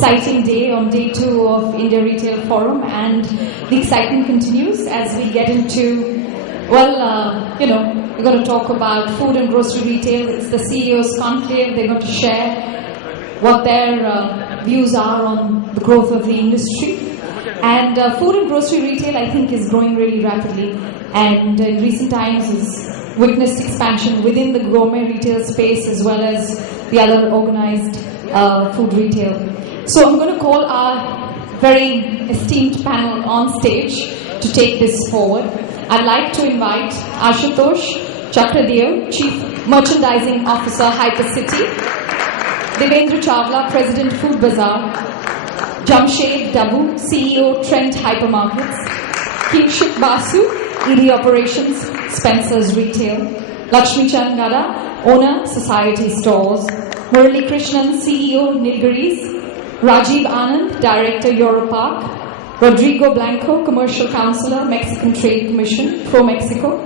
exciting day on day 2 of India Retail Forum, and the excitement continues as we get into, well, we're going to talk about food and grocery retail. It's the CEO's conclave. They're going to share what their views are on the growth of the industry. And food and grocery retail, I think, is growing really rapidly, and in recent times has witnessed expansion within the gourmet retail space as well as the other organized food retail. So I'm going to call our very esteemed panel on stage to take this forward. I'd like to invite Ashutosh Chakradev, Chief Merchandising Officer, Hypercity; Devendra Chawla, President, Food Bazaar; Jamshed Dabu, CEO, Trent Hypermarkets; Kingshuk Basu, ED Operations, Spencer's Retail; Lakshmi Chand Gada, Owner, Society Stores; Murali Krishnan, CEO, Nilgiris; Rajiv Anand, Director, Europark; Rodrigo Blanco, Commercial Counselor, Mexican Trade Commission, Pro Mexico;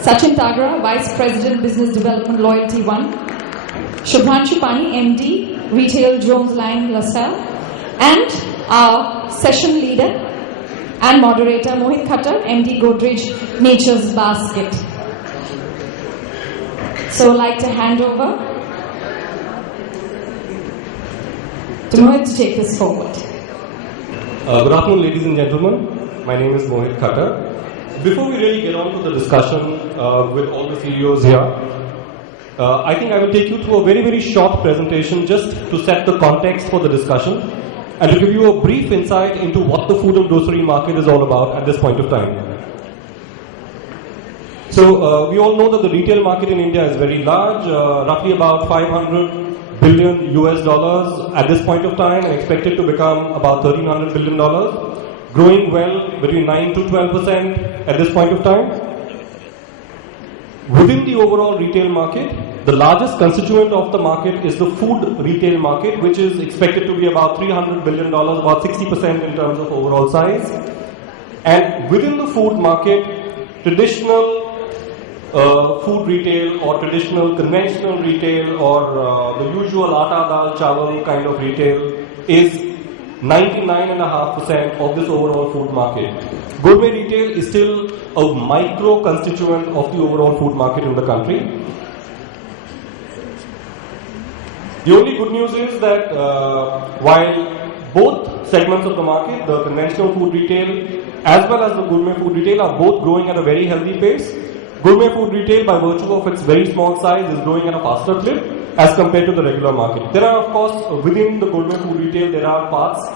Sachin Tagra, Vice President, Business Development, Loyalty One; Shubhanshu Pani, MD, Retail, Jones Lang LaSalle; and our session leader and moderator, Mohit Khattar, MD, Godrej Nature's Basket. So I'd like to hand over to Mohit to take this forward. Good afternoon, ladies and gentlemen. My name is Mohit Khattar. Before we really get on to the discussion with all the CEOs here, I think I will take you through a very, very short presentation just to set the context for the discussion and to give you a brief insight into what the food and grocery market is all about at this point of time. So we all know that the retail market in India is very large, roughly about $500 billion US at this point of time, and expected to become about $1,300 billion, growing well between 9 to 12% at this point of time. Within the overall retail market, the largest constituent of the market is the food retail market, which is expected to be about $300 billion, about 60% in terms of overall size. And within the food market, traditional food retail or traditional conventional retail or the usual atta dal chawal kind of retail is 99.5% of this overall food market. Gourmet retail is still a micro constituent of the overall food market in the country. The only good news is that while both segments of the market, the conventional food retail as well as the gourmet food retail, are both growing at a very healthy pace, gourmet food retail, by virtue of its very small size, is growing at a faster clip as compared to the regular market. There are, of course, within the gourmet food retail, there are parts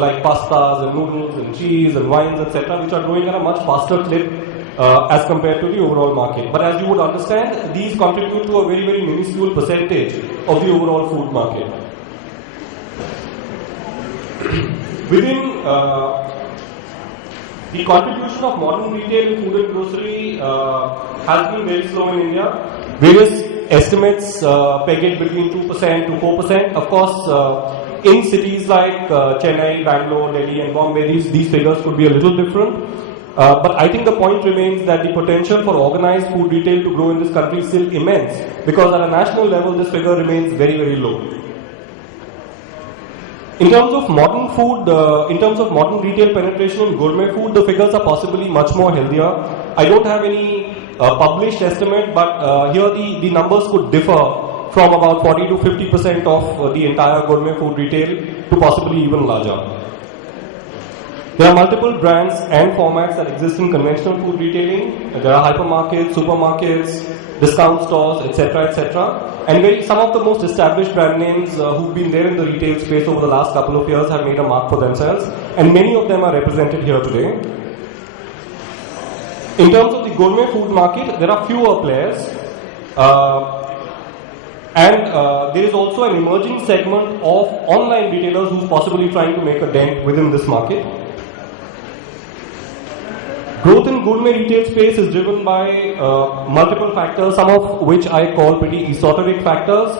like pastas and noodles and cheese and wines, etc., which are growing at a much faster clip as compared to the overall market. But as you would understand, these contribute to a very, very minuscule percentage of the overall food market. Within the contribution of modern retail in food and grocery has been very slow in India. Various estimates peg it between 2% to 4%. Of course, in cities like Chennai, Bangalore, Delhi and Bombay, these figures could be a little different. But I think the point remains that the potential for organized food retail to grow in this country is still immense, because at a national level this figure remains very, very low. In terms of modern food, in terms of modern retail penetration in gourmet food, the figures are possibly much more healthier. I don't have any published estimate, but here the numbers could differ from about 40 to 50% of the entire gourmet food retail to possibly even larger. There are multiple brands and formats that exist in conventional food retailing. There are hypermarkets, supermarkets, discount stores, etc., etc. And some of the most established brand names who've been there in the retail space over the last couple of years have made a mark for themselves, and many of them are represented here today. In terms of the gourmet food market, there are fewer players, and there is also an emerging segment of online retailers who's possibly trying to make a dent within this market. Growth in gourmet retail space is driven by multiple factors, some of which I call pretty esoteric factors,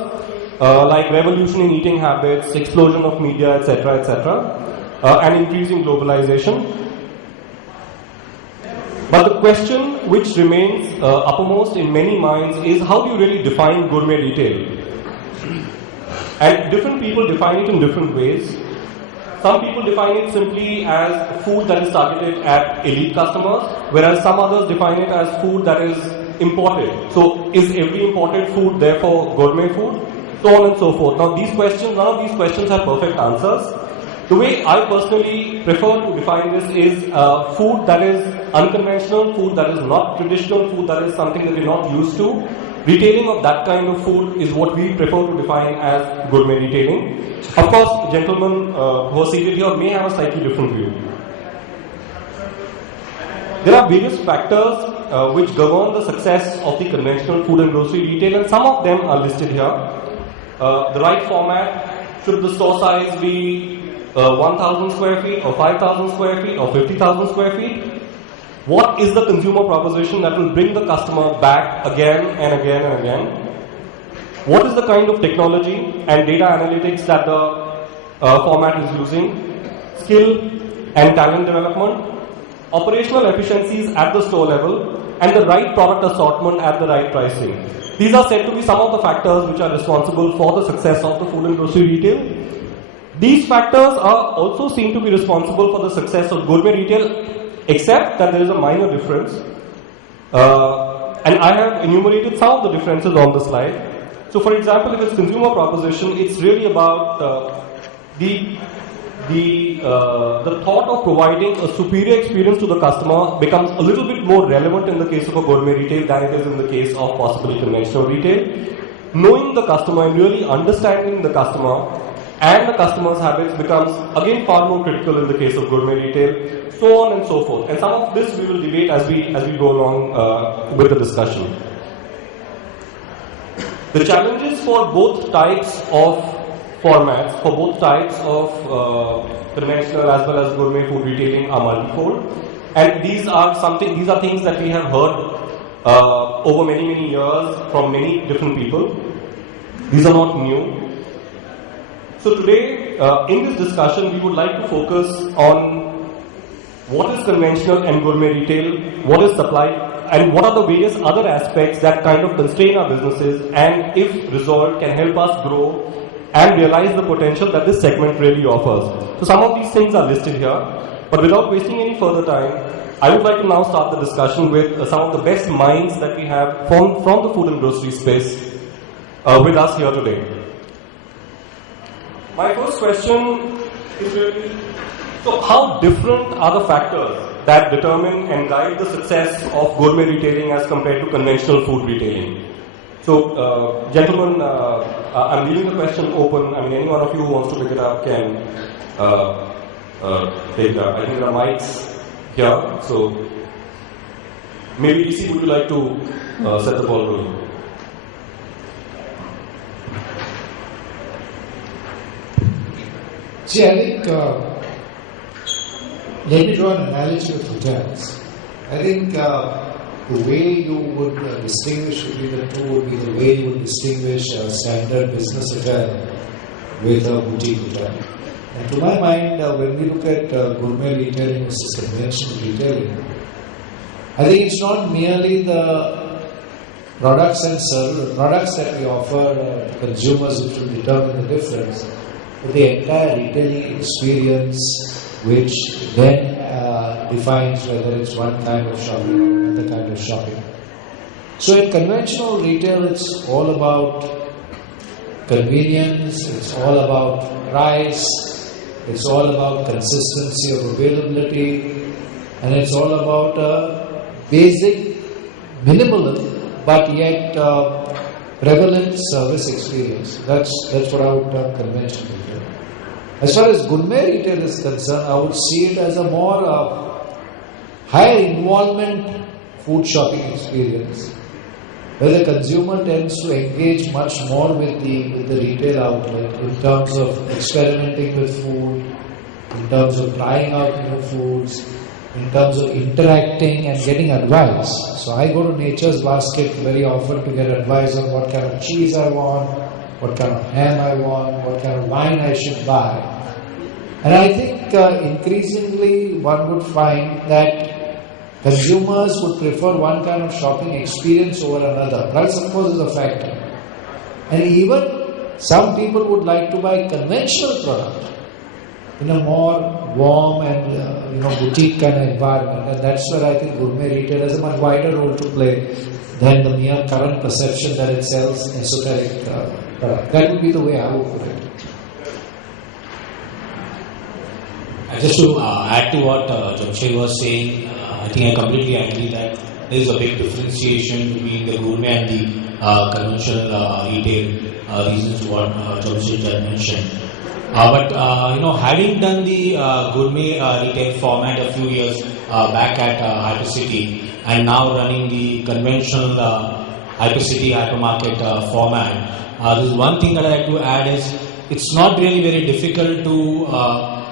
like revolution in eating habits, explosion of media, etc., etc., and increasing globalization. But the question which remains uppermost in many minds is, how do you really define gourmet retail? And different people define it in different ways. Some people define it simply as food that is targeted at elite customers, whereas some others define it as food that is imported. So, is every imported food therefore gourmet food? So on and so forth. Now, none of these questions have perfect answers. The way I personally prefer to define this is food that is unconventional, food that is not traditional, food that is something that we're not used to. Retailing of that kind of food is what we prefer to define as gourmet retailing. Of course, gentlemen who are seated here may have a slightly different view. There are various factors which govern the success of the conventional food and grocery retail, and some of them are listed here. The right format, should the store size be 1,000 square feet or 5,000 square feet or 50,000 square feet? What is the consumer proposition that will bring the customer back again and again and again? What is the kind of technology and data analytics that the format is using? Skill and talent development, operational efficiencies at the store level, and the right product assortment at the right pricing. These are said to be some of the factors which are responsible for the success of the food and grocery retail. These factors are also seen to be responsible for the success of gourmet retail, except that there is a minor difference. And I have enumerated some of the differences on the slide. So for example, if it's consumer proposition, it's really about the thought of providing a superior experience to the customer becomes a little bit more relevant in the case of a gourmet retail than it is in the case of possibly conventional retail. Knowing the customer and really understanding the customer and the customer's habits becomes again far more critical in the case of gourmet retail, so on and so forth. And some of this we will debate as we go along with the discussion. The challenges for both types of formats, for both types of conventional as well as gourmet food retailing are multifold, and these are things that we have heard over many years from many different people. These are not new. So today, in this discussion, we would like to focus on what is conventional and gourmet retail, what is supply, and what are the various other aspects that kind of constrain our businesses and, if resolved, can help us grow and realize the potential that this segment really offers. So some of these things are listed here, but without wasting any further time, I would like to now start the discussion with some of the best minds that we have from the food and grocery space with us here today. My first question is really, so how different are the factors that determine and guide the success of gourmet retailing as compared to conventional food retailing? So, gentlemen, I'm leaving the question open. I mean, any one of you who wants to pick it up can take it up. I think there are mics here, so maybe DC, would you like to set the ball rolling? See, I think, let me draw an analogy with hotels. I think the way you would distinguish between the two would be the way you would distinguish a standard business hotel with a boutique hotel. And to my mind, when we look at gourmet retailing versus conventional retailing, I think it's not merely the products that we offer to consumers which will determine the difference, but the entire retailing experience which then defines whether it's one kind of shopping or another kind of shopping. So in conventional retail, it's all about convenience, it's all about price, it's all about consistency of availability, and it's all about a basic, minimal, but yet prevalent service experience. That's what I would term conventional retail. As far as gourmet retail is concerned, I would see it as a more higher involvement food shopping experience, where the consumer tends to engage much more with the retail outlet in terms of experimenting with food, in terms of trying out new foods, in terms of interacting and getting advice. So I go to Nature's Basket very often to get advice on what kind of cheese I want, what kind of ham I want, what kind of wine I should buy. And I think increasingly one would find that consumers would prefer one kind of shopping experience over another. Price, of course, is a factor. And even Some people would like to buy conventional product in a more warm and boutique kind of environment, and that's where I think gourmet retail has a much wider role to play than the mere current perception that it sells esoteric product. That would be the way I would put it. Just to add to what Jamshed was saying, I think I completely agree that there is a big differentiation between the gourmet and the conventional retail, reasons to what Jamshed had mentioned. But having done the gourmet retail format a few years back at Hypercity and now running the conventional Hypercity hypermarket format, there's one thing that I like to add is it's not really very difficult to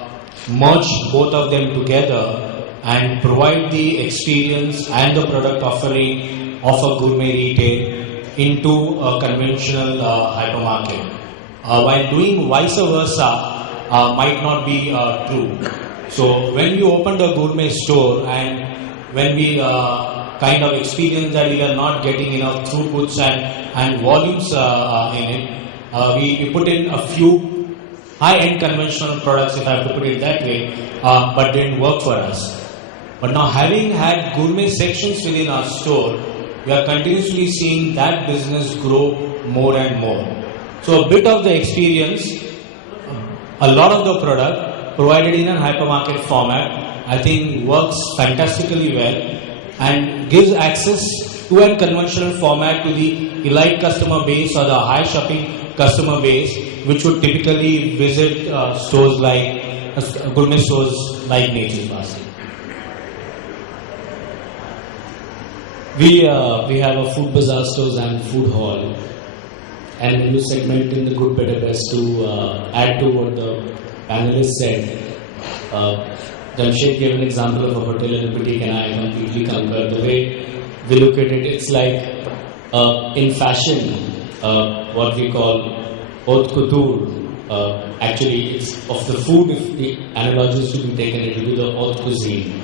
merge both of them together and provide the experience and the product offering of a gourmet retail into a conventional hypermarket. While doing vice versa might not be true. So when you open the gourmet store and when we kind of experience that we are not getting enough throughputs and volumes in it, we put in a few high-end conventional products, if I have to put it that way, but didn't work for us. But now having had gourmet sections within our store, we are continuously seeing that business grow more and more. So a bit of the experience, a lot of the product provided in a hypermarket format, I think works fantastically well and gives access to a conventional format to the elite customer base or the high shopping customer base, which would typically visit stores like gourmet stores like Nature's Basket. We have a food bazaar stores and food hall, and when you segment in the good, better, best to add to what the panelists said, Jamshed gave an example of a hotel and a boutique, and I completely concur. The way we look at it, it's like in fashion, what we call haute couture. Actually, it's of the food. If the analogy is to be taken, it will be the haute cuisine.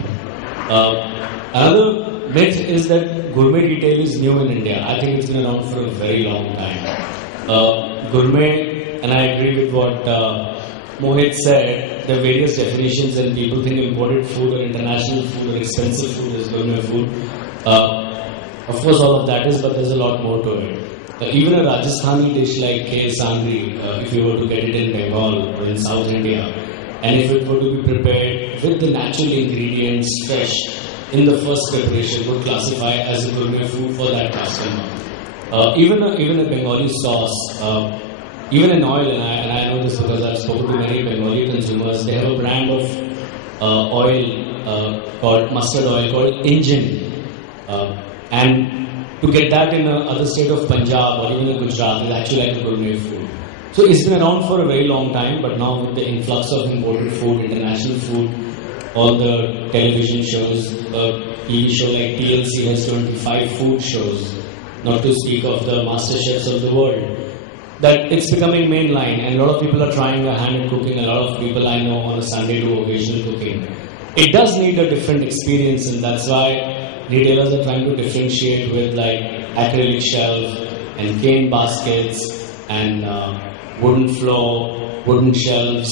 Another myth is that gourmet retail is new in India. I think it's been around for a very long time. Gourmet, and I agree with what Mohit said, there are various definitions and people think imported food or international food or expensive food is gourmet food. Of course all of that is, but there's a lot more to it. Even a Rajasthani dish like kale sangri, if you were to get it in Bengal or in South India, and if it were to be prepared with the natural ingredients fresh in the first preparation, would classify as a gourmet food for that customer. Even a Bengali sauce, even in oil, and I know this because I've spoken to many Bengali consumers, they have a brand of oil called mustard oil called Injin, and to get that in other state of Punjab or even in Gujarat is actually like a gourmet food. So it's been around for a very long time, but now with the influx of imported food, international food, all the television shows, TV show like TLC has 25 food shows, not to speak of the master chefs of the world, that it's becoming mainline, and a lot of people are trying their hand in cooking. A lot of people I know on a Sunday do occasional cooking. It does need a different experience, and that's why retailers are trying to differentiate with like acrylic shelf and cane baskets and wooden floor, wooden shelves.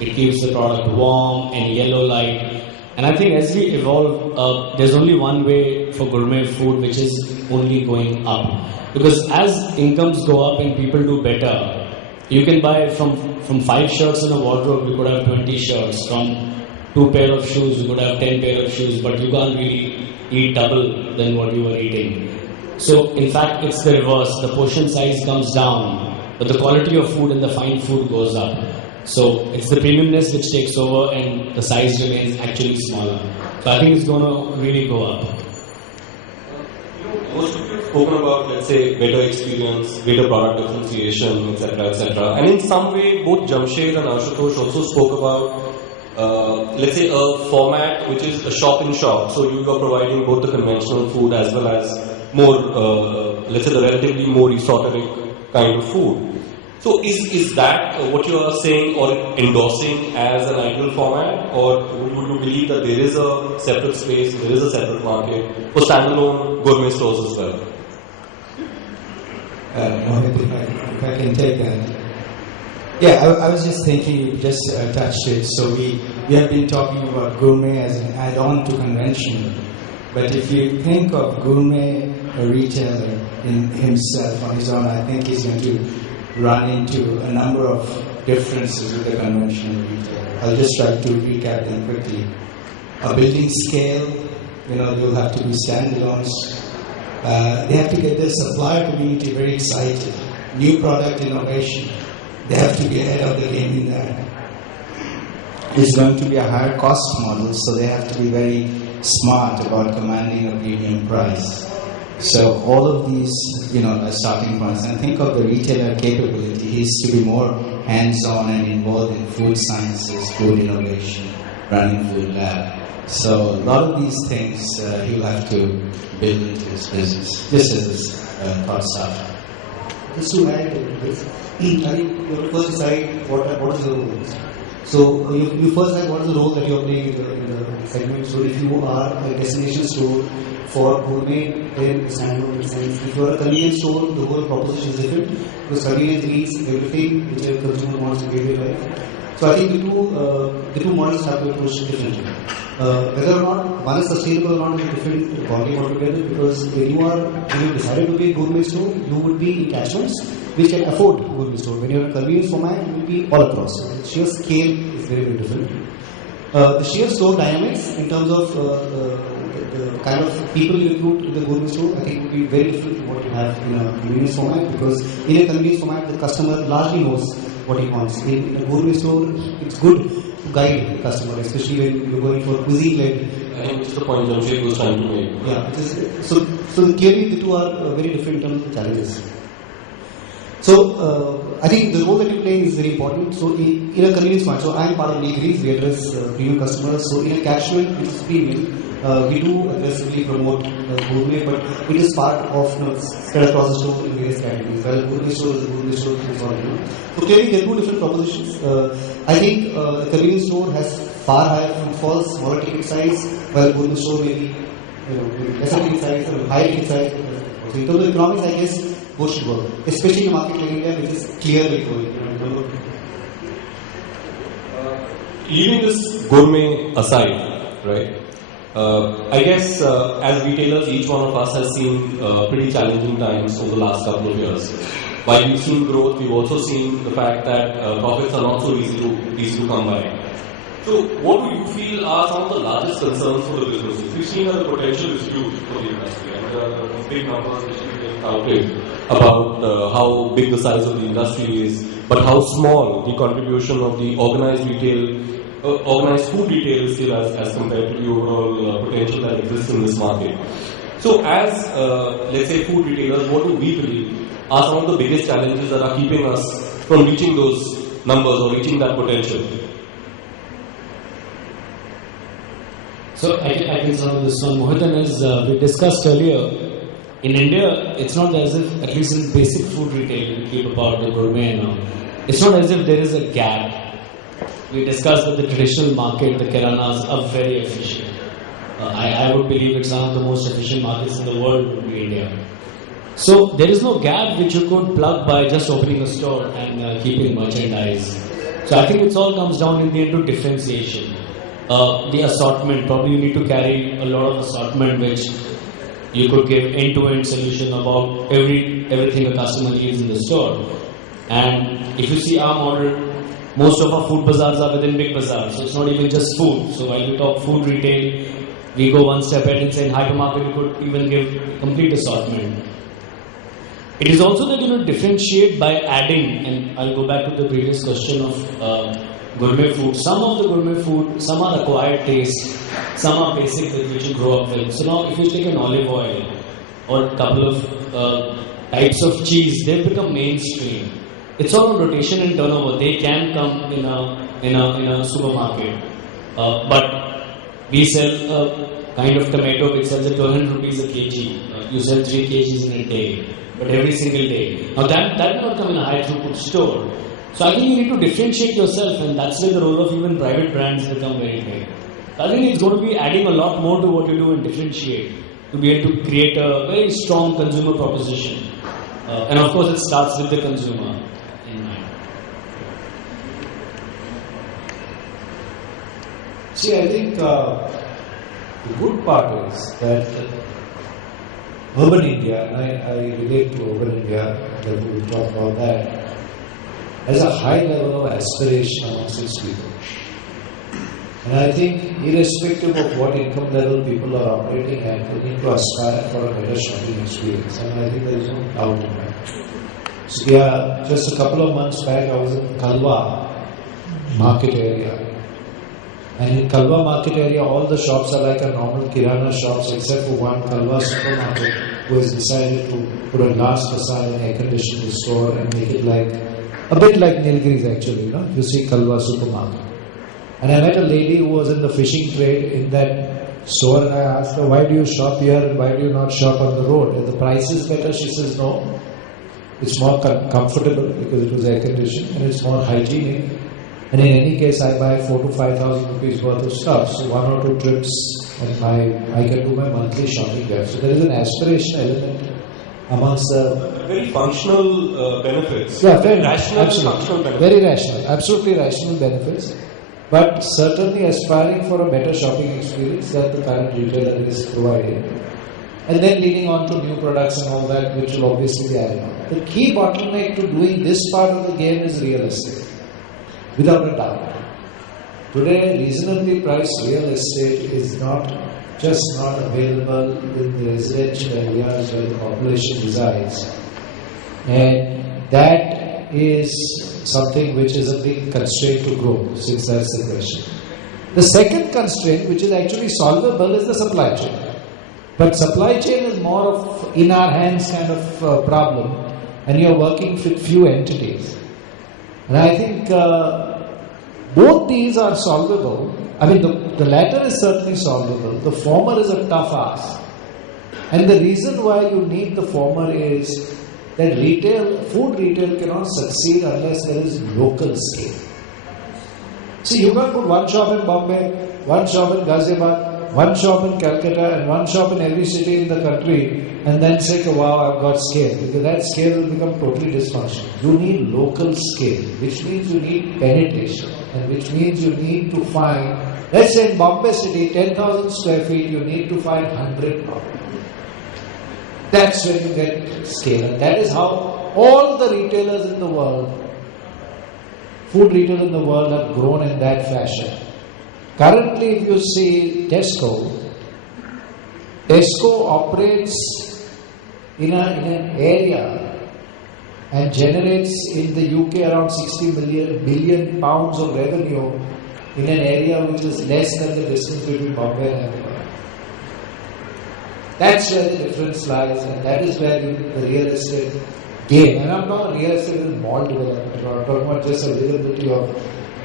It keeps the product warm and yellow light. And I think as we evolve, there's only one way for gourmet food, which is only going up. Because as incomes go up and people do better, you can buy from 5 shirts in a wardrobe, you could have 20 shirts. From 2 pair of shoes, you could have 10 pair of shoes, but you can't really eat double than what you were eating. So in fact, it's the reverse. The portion size comes down, but the quality of food and the fine food goes up. So it's the premiumness which takes over and the size remains actually smaller. So I think it's going to really go up. Most of you have spoken about, let's say, better experience, better product differentiation, etc., etc. And in some way, both Jamshed and Ashutosh also spoke about, let's say, a format which is a shop-in-shop. So you are providing both the conventional food as well as more, let's say, the relatively more esoteric kind of food. So is that what you are saying or endorsing as an ideal format, or would you believe that there is a separate space, there is a separate market for standalone gourmet stores as well? Mohit, if I can take that. Yeah, I was just thinking, you just touched it. So we have been talking about gourmet as an add-on to conventional. But if you think of gourmet retailer in himself, on his own, I think he's going to run into a number of differences with the conventional retailer. I'll just try to recap them quickly. A building scale, you'll have to be standalones. They have to get their supplier community very excited. New product innovation. They have to be ahead of the game in that. It's going to be a higher cost model, so they have to be very smart about commanding a premium price. So all of these, are starting points. And think of the retailer capability. He has to be more hands-on and involved in food sciences, food innovation, running food lab. So a lot of these things he'll have to build into his business. This is thought starter. Just to add to this, I think you have to first decide what is your role. So you first decide what is the role that you are playing in the segment. So if you are a destination store for gourmet, then standalone makes sense. If you are a convenience store, the whole proposition is different because convenience means everything which a consumer wants to get in life. So I think the two models have to be approached differently. Whether or not one is sustainable or not is a different ballgame altogether, because when you decided to be a gourmet store, you would be in catchments which can afford a gourmet store. When you're in a convenience format, you will be all across. So the sheer scale is very, very different. The sheer store dynamics in terms of the kind of people you recruit in the gourmet store, I think would be very different from what you have in a convenience format, because in a convenience format, the customer largely knows what he wants. In a gourmet store, it's good to guide the customer, especially when you're going for cuisine-led. I think it's the point Jamshed was trying to make. Yeah, so clearly the two are very different in terms of the challenges. So I think the role that you play is very important. So in a convenience format, so I am part of Bakeries, we address premium customers. So in a catchment which is premium, we do aggressively promote gourmet, but it is part of spread across the store in various categories. While gourmet store is a gourmet store, is all. So clearly there are two different propositions. I think a convenience store has far higher footfalls, smaller ticket size, while gourmet store may be lesser ticket size or higher ticket size. So in terms of economics, I guess both should work, especially in a market like India, which is clearly growing. Leaving this gourmet aside, right? I guess as retailers, each one of us has seen pretty challenging times over the last couple of years. While we've seen growth, we've also seen the fact that profits are not so easy to come by. So, what do you feel are some of the largest concerns for the businesses? We've seen a potential dispute for the industry, and there are big numbers which we can calculate about how big the size of the industry is, but how small the contribution of the organized food retail is still as compared to the overall potential that exists in this market. So as, let's say, food retailers, what do we believe are some of the biggest challenges that are keeping us from reaching those numbers or reaching that potential? So I can start with this one. Mohitan, as we discussed earlier, in India, it's not as if, at least in basic food retail, we keep about the gourmet now, it's not as if there is a gap. We discussed that the traditional market, the kiranas, are very efficient. I would believe it's one of the most efficient markets in the world would be India. So there is no gap which you could plug by just opening a store and keeping merchandise. So I think it all comes down in the end to differentiation. The assortment, probably you need to carry a lot of assortment which you could give end-to-end solution about everything a customer needs in the store. And if you see our model, most of our food bazaars are within big bazaars, so it's not even just food. So while we talk food retail, we go one step ahead and say in hypermarket we could even give complete assortment. It is also that differentiate by adding, and I'll go back to the previous question of gourmet food. Some of the gourmet food, some are acquired taste, some are basic that which you grow up with. So now if you take an olive oil or a couple of types of cheese, they've become mainstream. It's all rotation and turnover. They can come in a supermarket, but we sell a kind of tomato which sells at 200 rupees a kg. You sell 3 kgs in a day, but every single day. Now that will not come in a high throughput store. So I think you need to differentiate yourself, and that's where the role of even private brands become very big. I think it's going to be adding a lot more to what you do and differentiate to be able to create a very strong consumer proposition. And of course, it starts with the consumer in mind. See, I think the good part is that urban India, and I relate to urban India, that we will talk about that, has a high level of aspiration amongst its people. And I think irrespective of what income level people are operating at, they need to aspire for a better shopping experience. And I think there is no doubt in that. So yeah, just a couple of months back, I was in Kalwa market area. And in Kalwa market area, all the shops are like a normal Kirana shops except for one Kalwa supermarket who has decided to put a glass facade and air condition the store and make it like, a bit like Nilgiris actually, you know. You see Kalwa supermarket. And I met a lady who was in the fishing trade in that store and I asked her, why do you shop here and why do you not shop on the road? Is the price is better? She says, no. It's more comfortable because it was air conditioned and it's more hygienic. And in any case, I buy 4,000 to 5,000 rupees worth of stuff. So 1 or 2 trips and I can do my monthly shopping there. So there is an aspiration element amongst the... Very functional benefits. Yeah, very rational, absolutely. functional benefits. Very rational. Absolutely rational benefits. But certainly aspiring for a better shopping experience that the current retailer is providing. And then leading on to new products and all that, which will obviously be added on. The key bottleneck to doing this part of the game is real estate. Without a doubt. Today, reasonably priced real estate is not available in the residential areas where the population resides. And that is something which is a big constraint to growth, since that's the question. The second constraint, which is actually solvable, is the supply chain. But supply chain is more of in our hands kind of problem, and you're working with few entities. And I think both these are solvable. I mean, the latter is certainly solvable. The former is a tough ask. And the reason why you need the former is that food retail cannot succeed unless there is local scale. See, you can't put one shop in Bombay, one shop in Ghaziabad, one shop in Calcutta, and one shop in every city in the country, and then say, wow, I've got scale. Because that scale will become totally dysfunctional. You need local scale, which means you need penetration, and which means you need to find, let's say in Bombay city, 10,000 square feet, you need to find 100 properties. That's when you get scale. And that is how all the retailers in the world, food retail in the world, have grown in that fashion. Currently, if you see Tesco operates in an area and generates in the UK around 60 billion pounds of revenue in an area which is less than the distance between Bombay and Ahmedabad. That's where the difference lies, and that is where the real estate game. And I'm not real estate in mall development, I'm talking about just availability of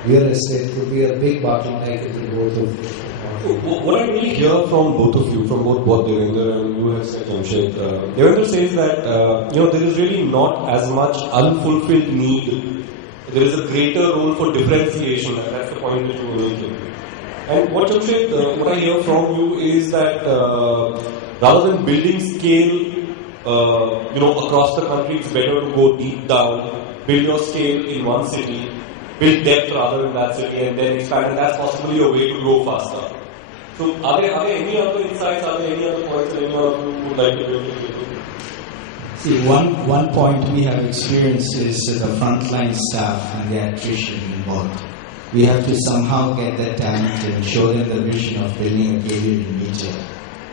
real estate could be a big bottleneck in both of you. What I really hear from both of you, from both Devendra and you have said, Jamshed, Devendra says that there is really not as much unfulfilled need. There is a greater role for differentiation, and that's the point that you were making. And what Jamshed, what I hear from you is that rather than building scale, across the country, it's better to go deep down, build your scale in one city, build depth rather in that city, and then expand. And that's possibly a way to grow faster. So, are there any other insights? Are there any other points that any of you would like to bring to the table? See, one point we have experienced is the frontline staff and the attrition involved. We have to somehow get that talent and show them the vision of building a career in retail.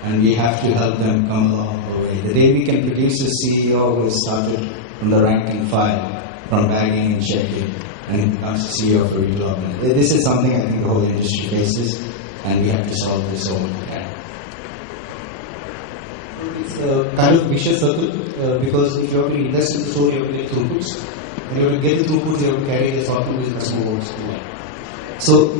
And we have to help them come along the way. The day we can produce a CEO who has started from the rank and file, from bagging and checking, and becomes the CEO of a retail organization. This is something I think the whole industry faces, and we have to solve this over time. It's a kind of vicious circle because if you have to invest in the store, you have to get throughputs. And you have to get the throughputs, you have to carry the assortment with customer wants. So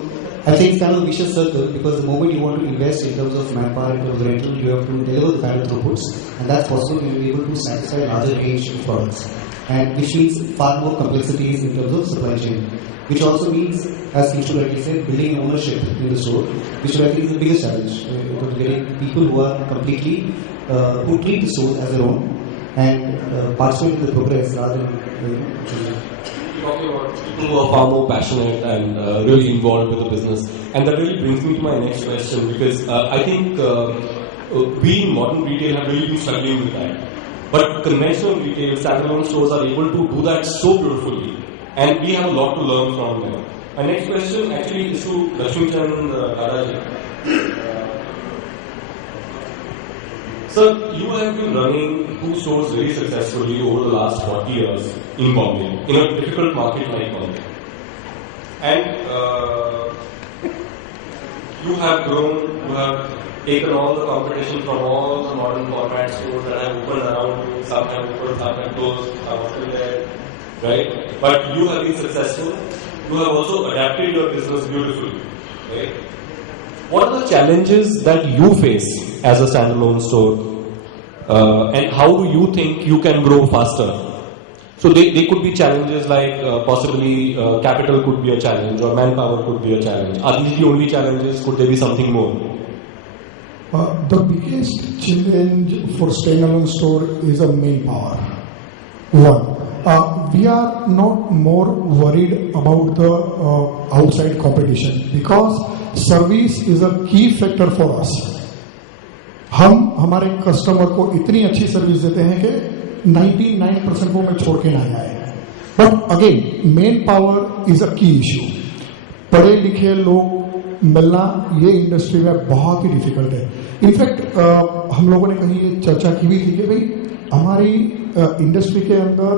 I think it's kind of a vicious circle because the moment you want to invest in terms of manpower, in terms of rental, you have to deliver the kind of throughputs, and that's possible. You will be able to satisfy a larger range of products, and which means far more complexities in terms of supply chain. Which also means, as Kishu rightly said, building ownership in the store, which I think is the biggest challenge. Because getting people who are completely, who treat the store as their own and participate in the progress rather than. talking about people who are far more passionate and really involved with the business. And that really brings me to my next question, because I think we in modern retail have really been struggling with that. But conventional retail, standalone stores are able to do that so beautifully. And we have a lot to learn from them. My next question actually is to Lakshmi Chand Dadaji. Sir, you have been running 2 stores very successfully over the last 40 years in Bombay, in a difficult market like Bombay. And you have grown, you have taken all the competition from all the modern format stores that have opened around you. Some have opened, some have closed, some are still there, right? But you have been successful. You have also adapted your business beautifully, right? What are the challenges that you face as a standalone store, and how do you think you can grow faster? So they could be challenges like possibly capital could be a challenge, or manpower could be a challenge. Are these the only challenges? Could there be something more? The biggest challenge for standalone store is a manpower. One. We are not more worried about the outside competition because service is a key factor for us. हम हमारे customer को इतनी अच्छी service देते हैं कि 99% वो मैं छोड़ के ना आए. But again main power is a की इश्यू. पढ़े लिखे लोग मिलना ये इंडस्ट्री में बहुत ही डिफिकल्ट है. इनफैक्ट हम लोगों ने कहीं ये चर्चा की भी थी कि भाई हमारी इंडस्ट्री के अंदर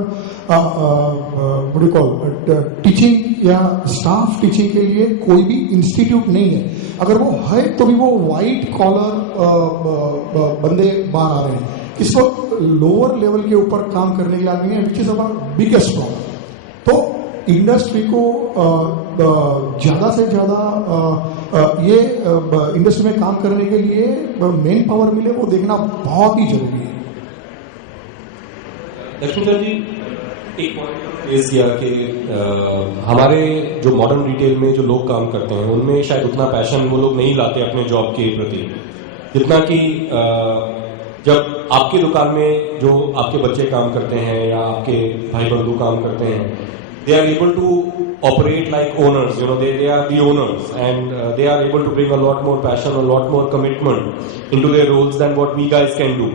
टीचिंग या स्टाफ टीचिंग के लिए कोई भी इंस्टीट्यूट नहीं है. अगर वो है तो भी वो वाइट कॉलर बंदे बाहर आ रहे हैं. इसको लोअर लेवल के ऊपर काम करने के लिए आदमी है, which is our biggest problem. तो इंडस्ट्री को ज्यादा से ज्यादा ये इंडस्ट्री में काम करने के लिए मेन पावर मिले वो देखना बहुत ही जरूरी है. लक्ष्मीचंद जी, एक पॉइंट रेज किया कि हमारे जो मॉडर्न रिटेल में जो लोग काम करते हैं उनमें शायद उतना पैशन वो लोग नहीं लाते अपने जॉब के प्रति, जितना कि जब आपकी दुकान में जो आपके बच्चे काम करते हैं या आपके भाई बंधु काम करते हैं, they are able to operate like owners, they are the owners, and they are able to bring a lot more passion, a lot more commitment into their roles than what we guys can do.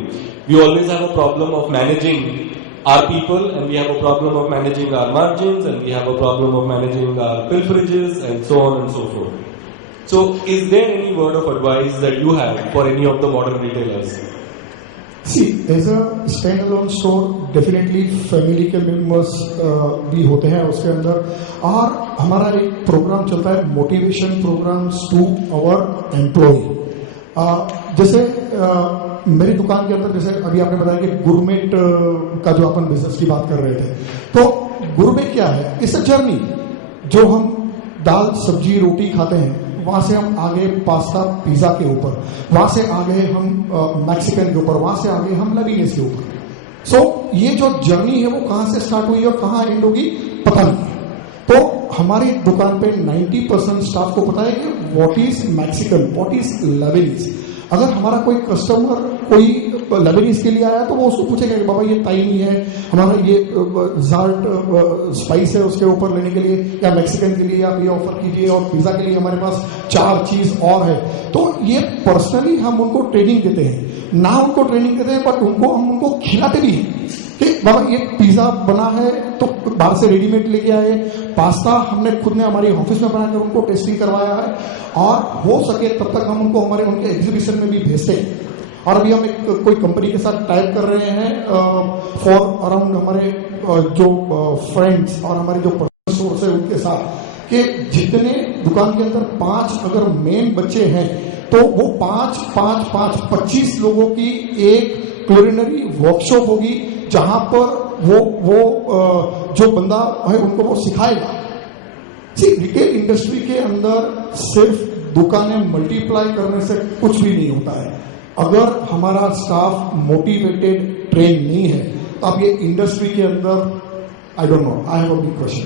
We always have a problem of managing our people, and we have a problem of managing our margins, and we have a problem of managing our pilferages, and so on and so forth. So, is there any word of advice that you have for any of the modern retailers? See, as a standalone store, definitely family के members भी होते हैं उसके अंदर. और हमारा एक programme चलता है, motivation programmes to our employ. जैसे मेरी दुकान के अंदर, जैसे अभी आपने बताया कि गुरमेट का जो अपन बिजनेस की बात कर रहे थे, तो गुरमेट क्या है? It's a journey. जो हम दाल सब्जी रोटी खाते हैं, वहां से हम आगे पास्ता पिज्जा के ऊपर, वहां से आगे हम मैक्सिकन के ऊपर, वहां से आगे हम लवीनेस के ऊपर. सो ये जो जर्नी है वो कहां से स्टार्ट हुई और कहां एंड होगी पता नहीं है. तो हमारी दुकान पे 90% स्टाफ को पता है कि what is Mexican, what is loveliness. अगर हमारा कोई कस्टमर कोई लेबनीज के लिए आया तो वो उसको पूछेगा कि बाबा ये ताइनी है, हमारा ये जार्ट स्पाइस है उसके ऊपर लेने के लिए, या मैक्सिकन के लिए आप ये ऑफर कीजिए, और पिज्जा के लिए हमारे पास 4 चीज और है. तो ये पर्सनली हम उनको ट्रेनिंग देते हैं, ना उनको ट्रेनिंग देते हैं बट हम उनको खिलाते भी हैं कि बाबा ये पिज्जा बना है तो बाहर से रेडीमेड लेके आए, पास्ता हमने खुद ने हमारी ऑफिस में बनाकर उनको टेस्टिंग करवाया है, और हो सके तब तक हम उनको उनके एग्जीबिशन में भी भेजते हैं. और अभी हम कोई कंपनी के साथ टाइप कर रहे हैं फॉर अराउंड हमारे जो फ्रेंड्स और हमारे जो पर्सनल सोर्स है उनके साथ, कि जितने दुकान के अंदर 5 अगर मेन बच्चे हैं तो वो 25 लोगों की एक क्यूलिनरी वर्कशॉप होगी, जहां पर वो जो बंदा है उनको वो सिखाएगा. रिटेल इंडस्ट्री के अंदर सिर्फ दुकानें मल्टीप्लाई करने से कुछ भी नहीं होता है. अगर हमारा स्टाफ मोटिवेटेड ट्रेन नहीं है तो अब ये इंडस्ट्री के अंदर I don't know, I have a big question.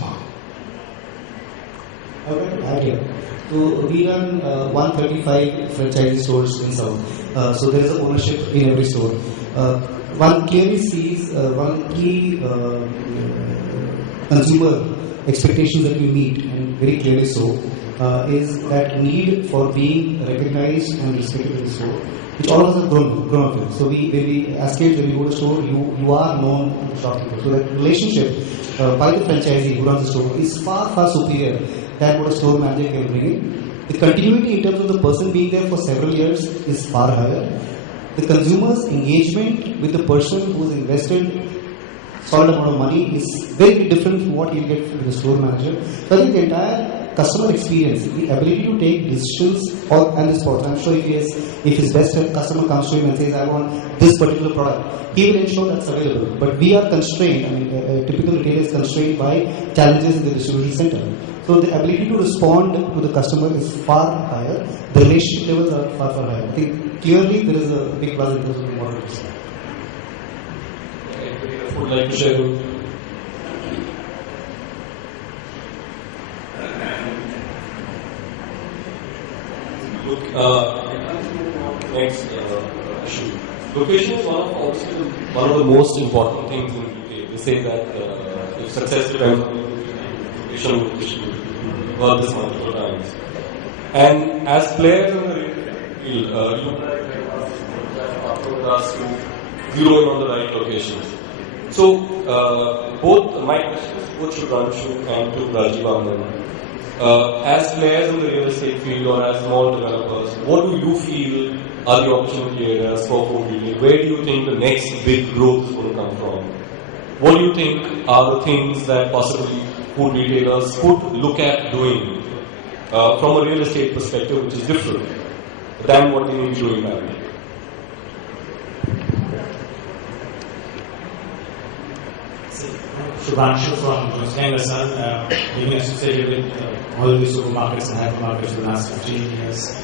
So we run 135 franchise stores in South. So there is a ownership in every store. One clearly sees one key consumer expectations that we meet, and very clearly so, is that need for being recognized and respected in the store, which all of us have grown up with. So as kids, when you go to the store, you are known to the shopkeeper. So that relationship by the franchisee who runs the store is far, far superior than what a store manager can bring in. The continuity in terms of the person being there for several years is far higher. The consumer's engagement with the person who has invested solid amount of money is very different from what he'll get from the store manager. So I think the entire customer experience, the ability to take decisions on the spot. I'm sure if his best customer comes to him and says, I want this particular product, he will ensure that's available. But we are constrained, a typical retailer is constrained by challenges in the distribution center. So the ability to respond to the customer is far higher. The relationship levels are far, far higher. I think clearly there is a big plus in terms of the model. I would like to share with Look, next issue. Location is one of the most important things in retail. They say that if success depends on location, we've heard this multiple times. And as players in the retail field, you us to zero in on the right locations. So, both my questions, both to Ranshu and to Rajiv Anand. As players in the real estate field or as small developers, what do you feel are the opportunity areas for food retail? Where do you think the next big growth is going to come from? What do you think are the things that possibly food retailers could look at doing from a real estate perspective, which is different than what they may be doing now? Shubhanshu from Jones Sun, being associated with all the supermarkets and hypermarkets for the last 15 years.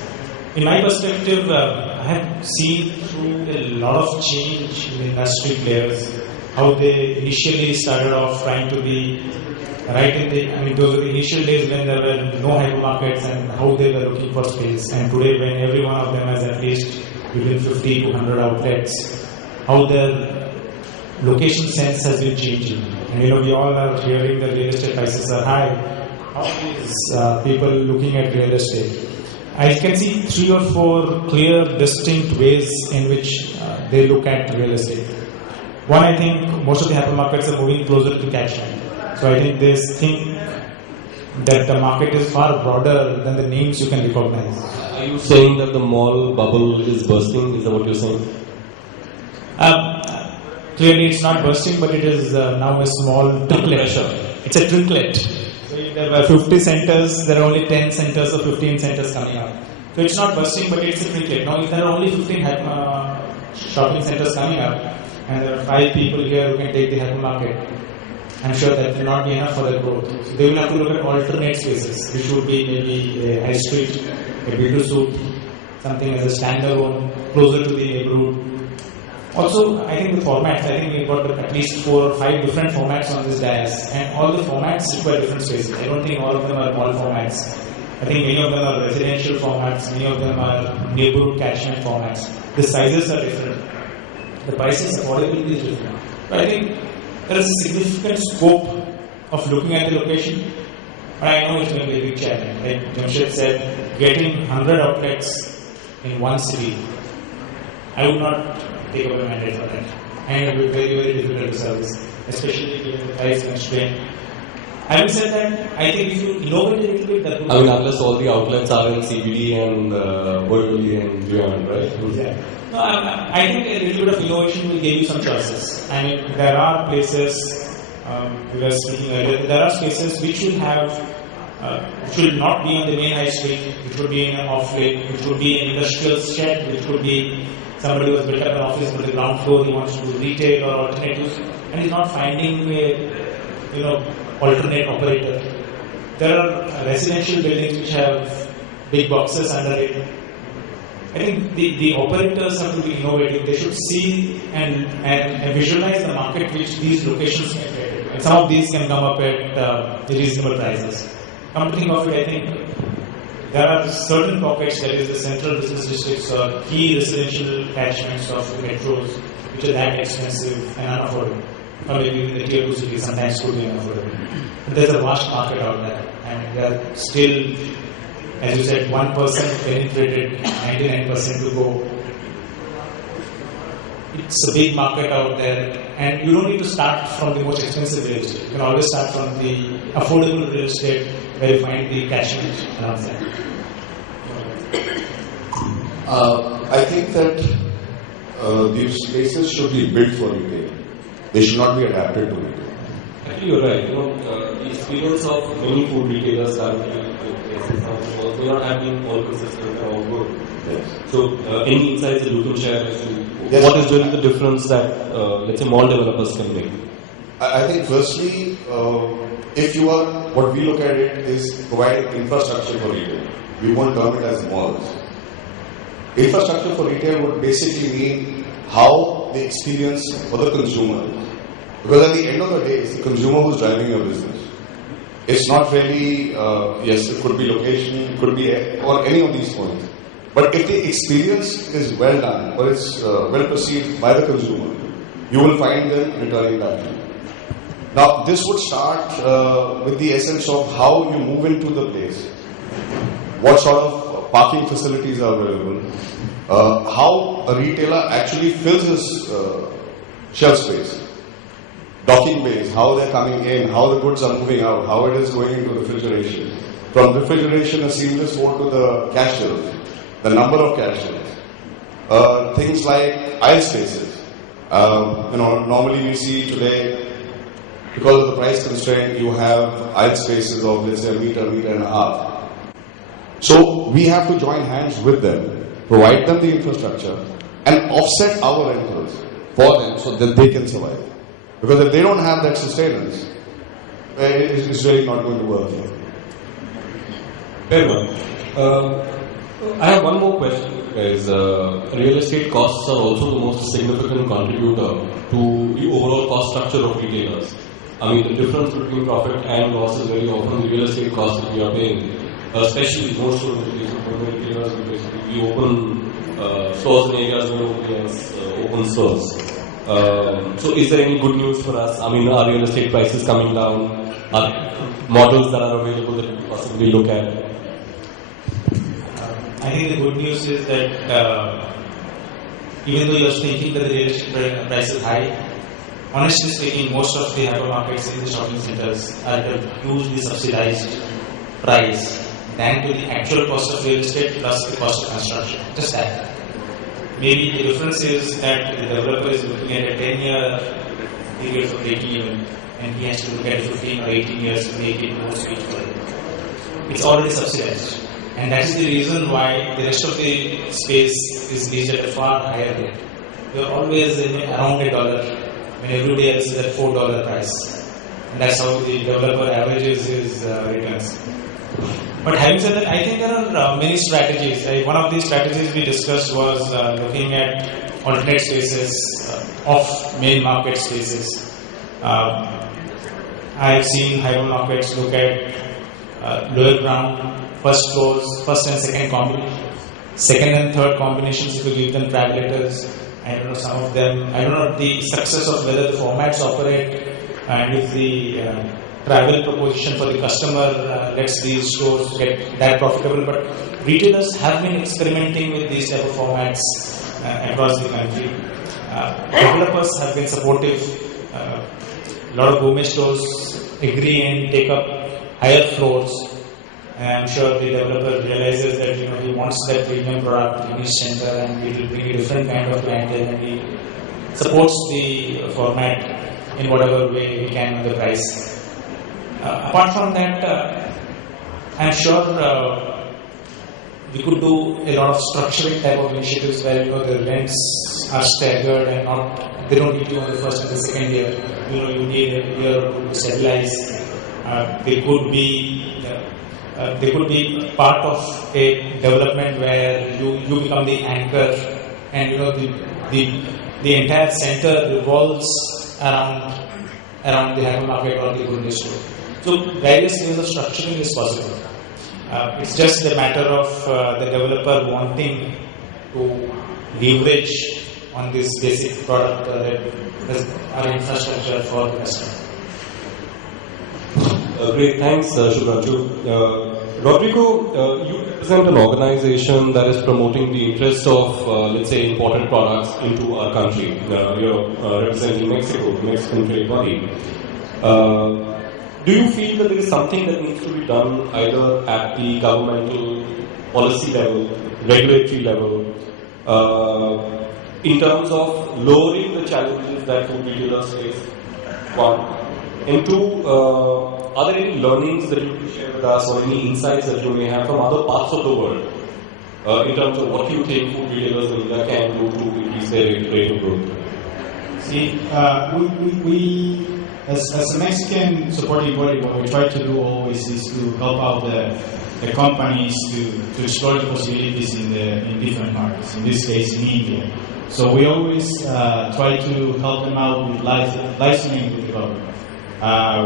In my perspective, I have seen through a lot of change in industry players, how they initially started off trying to be right in those were the initial days when there were no hypermarkets and how they were looking for space. And today, when every one of them has at least between 50 to 100 outlets, how their location sense has been changing. And we all are hearing that real estate prices are high. How is people looking at real estate? I can see 3 or 4 clear, distinct ways in which they look at real estate. One, I think most of the hypermarkets are moving closer to catchment. So I think they think that the market is far broader than the names you can recognize. Are you saying that the mall bubble is bursting? Is that what you're saying? Clearly it's not bursting, but it is now a small tricklet. It's a tricklet. So if there were 50 centers, there are only 10 centers or 15 centers coming up. So it's not bursting, but it's a tricklet. Now if there are only 15 shopping centers coming up, and there are 5 people here who can take the hypermarket, I'm sure that will not be enough for the growth. So they will have to look at alternate spaces, which would be maybe a high street, a build to suit, something as a standalone, closer to the neighborhood. Also, I think the formats, I think we've got at least 4 or 5 different formats on this dais, and all the formats require different spaces. I don't think all of them are mall formats. I think many of them are residential formats, many of them are neighborhood catchment formats. The sizes are different. The prices, affordability is different. But I think there is a significant scope of looking at the location. But I know it's going to be a big challenge. Like Jamshed said, getting 100 outlets in one city, I would not take up a mandate for that. And it will be very, very difficult to service, especially given the price constraint. Having said that, I think if you innovate a little bit, that would unless all the outlets are in CBD and Borivali and beyond, right? Yeah. No, I think a little bit of innovation will give you some choices. I mean, there are places, we were speaking earlier, there are spaces which will have, which will not be on the main high street, which would be in an off-lane, which would be an industrial shed, which would be somebody who has built up an office on the ground floor, he wants to do retail or alternatives, and he's not finding a, alternate operator. There are residential buildings which have big boxes under it. I think the operators have to be innovative. They should see and visualize the market which these locations can get. And some of these can come up at reasonable prices. Come to think of it, I think there are certain pockets, that is the central business districts or key residential catchments of the metros, which are that expensive and unaffordable. or maybe in the tier 2 cities sometimes could be unaffordable. But there's a vast market out there, and we are still, as you said, 1% penetrated, 99% to go. It's a big market out there, and you don't need to start from the most expensive real estate. You can always start from the affordable real estate where you find the catchment around there. I think that these places should be built for retail. They should not be adapted to retail. Actually, you're right. The experience of many food retailers currently may not have been all consistent and all good. Yes. So, any insights that you can share as to what is really the difference that, let's say, mall developers can make? I think firstly, if you are, what we look at it is providing infrastructure for retail. We won't term it as malls. Infrastructure for retail would basically mean how the experience for the consumer. Because at the end of the day, it's the consumer who's driving your business. It's not really, yes, it could be location, it could be, or any of these points. But if the experience is well done, or it's well perceived by the consumer, you will find them returning back to you. Now, this would start with the essence of how you move into the place. What sort of parking facilities are available, how a retailer actually fills his shelf space, docking bays, how they're coming in, how the goods are moving out, how it is going into refrigeration. From refrigeration, a seamless flow to the cash shelves, the number of cash shelves, things like aisle spaces. Normally we see today, because of the price constraint, you have aisle spaces of, let's say, a meter and a half. So we have to join hands with them, provide them the infrastructure, and offset our rentals for them so that they can survive. Because if they don't have that sustenance, it's really not going to work here. Fair one. I have one more question, guys. Real estate costs are also the most significant contributor to the overall cost structure of retailers. I mean, the difference between profit and loss is very often the real estate cost that we are paying. Especially most of the retailers, because we open stores in areas where nobody else open stores. So is there any good news for us? I mean, are real estate prices coming down? Are models that are available that we can possibly look at? I think the good news is that even though you're thinking that the real estate price is high, honestly speaking, most of the hypermarkets in the shopping centers are at a hugely subsidized price than to the actual cost of real estate plus the cost of construction. Just that. Maybe the difference is that the developer is looking at a 10-year period for breaking even, and he has to look at 15 or 18 years to make it more sweet for him. It's already subsidized. And that is the reason why the rest of the space is leased at a far higher rate. You're always around $1 when everybody else is at $4 price. And that's how the developer averages his returns. But having said that, I think there are many strategies. One of these strategies we discussed was looking at alternate spaces, off main market spaces. I've seen hypermarkets look at lower ground, first floors, first and second combination, second and third combinations if you give them travelators. I don't know some of them. I don't know the success of whether the formats operate and if the travel proposition for the customer lets these stores get that profitable. But retailers have been experimenting with these type of formats across the country. Developers have been supportive. A lot of gourmet stores agree and take up higher floors. And I'm sure the developer realizes that he wants that premium product in his center and it will bring a different kind of clientele, and he supports the format in whatever way he can on the price. Apart from that, I'm sure we could do a lot of structuring type of initiatives where the rents are staggered and they don't hit you on the first and the second year. You need a year or two to stabilize. They could be part of a development where you become the anchor, and the entire center revolves around the hypermarket or the gourmet store. So various ways of structuring is possible. It's just a matter of the developer wanting to leverage on this basic product that is our infrastructure for the customer. Great, thanks, Shubhraju. Rodrigo, you represent an organization that is promoting the interest of, let's say, imported products into our country. You're representing Mexico, the Mexican trade body. Do you feel that there is something that needs to be done either at the governmental policy level, regulatory level, in terms of lowering the challenges that food retailers face? One. And two, are there any learnings that you can share with us or any insights that you may have from other parts of the world in terms of what you think food retailers in India can do to increase their rate of growth? See, we as a Mexican supporting body, what we try to do always is to help out the companies to explore the possibilities in different markets, in this case in India. So we always try to help them out with licensing with the government.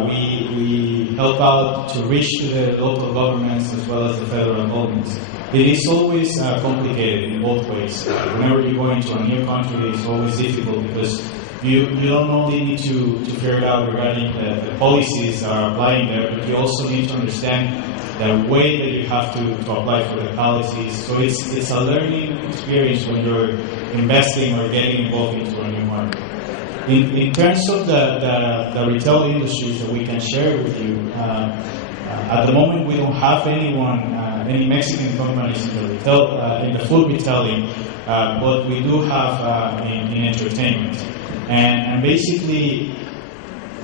We help out to reach to the local governments as well as the federal governments. It is always complicated in both ways. Whenever you go into a new country, it's always difficult because you don't only need to figure it out regarding the policies that are applying there, but you also need to understand the way that you have to apply for the policies. So it's a learning experience when you're investing or getting involved into a new market. In terms of the retail industries that we can share with you, at the moment we don't have any Mexican companies in the retail, in the food retailing, but we do have in entertainment. And basically,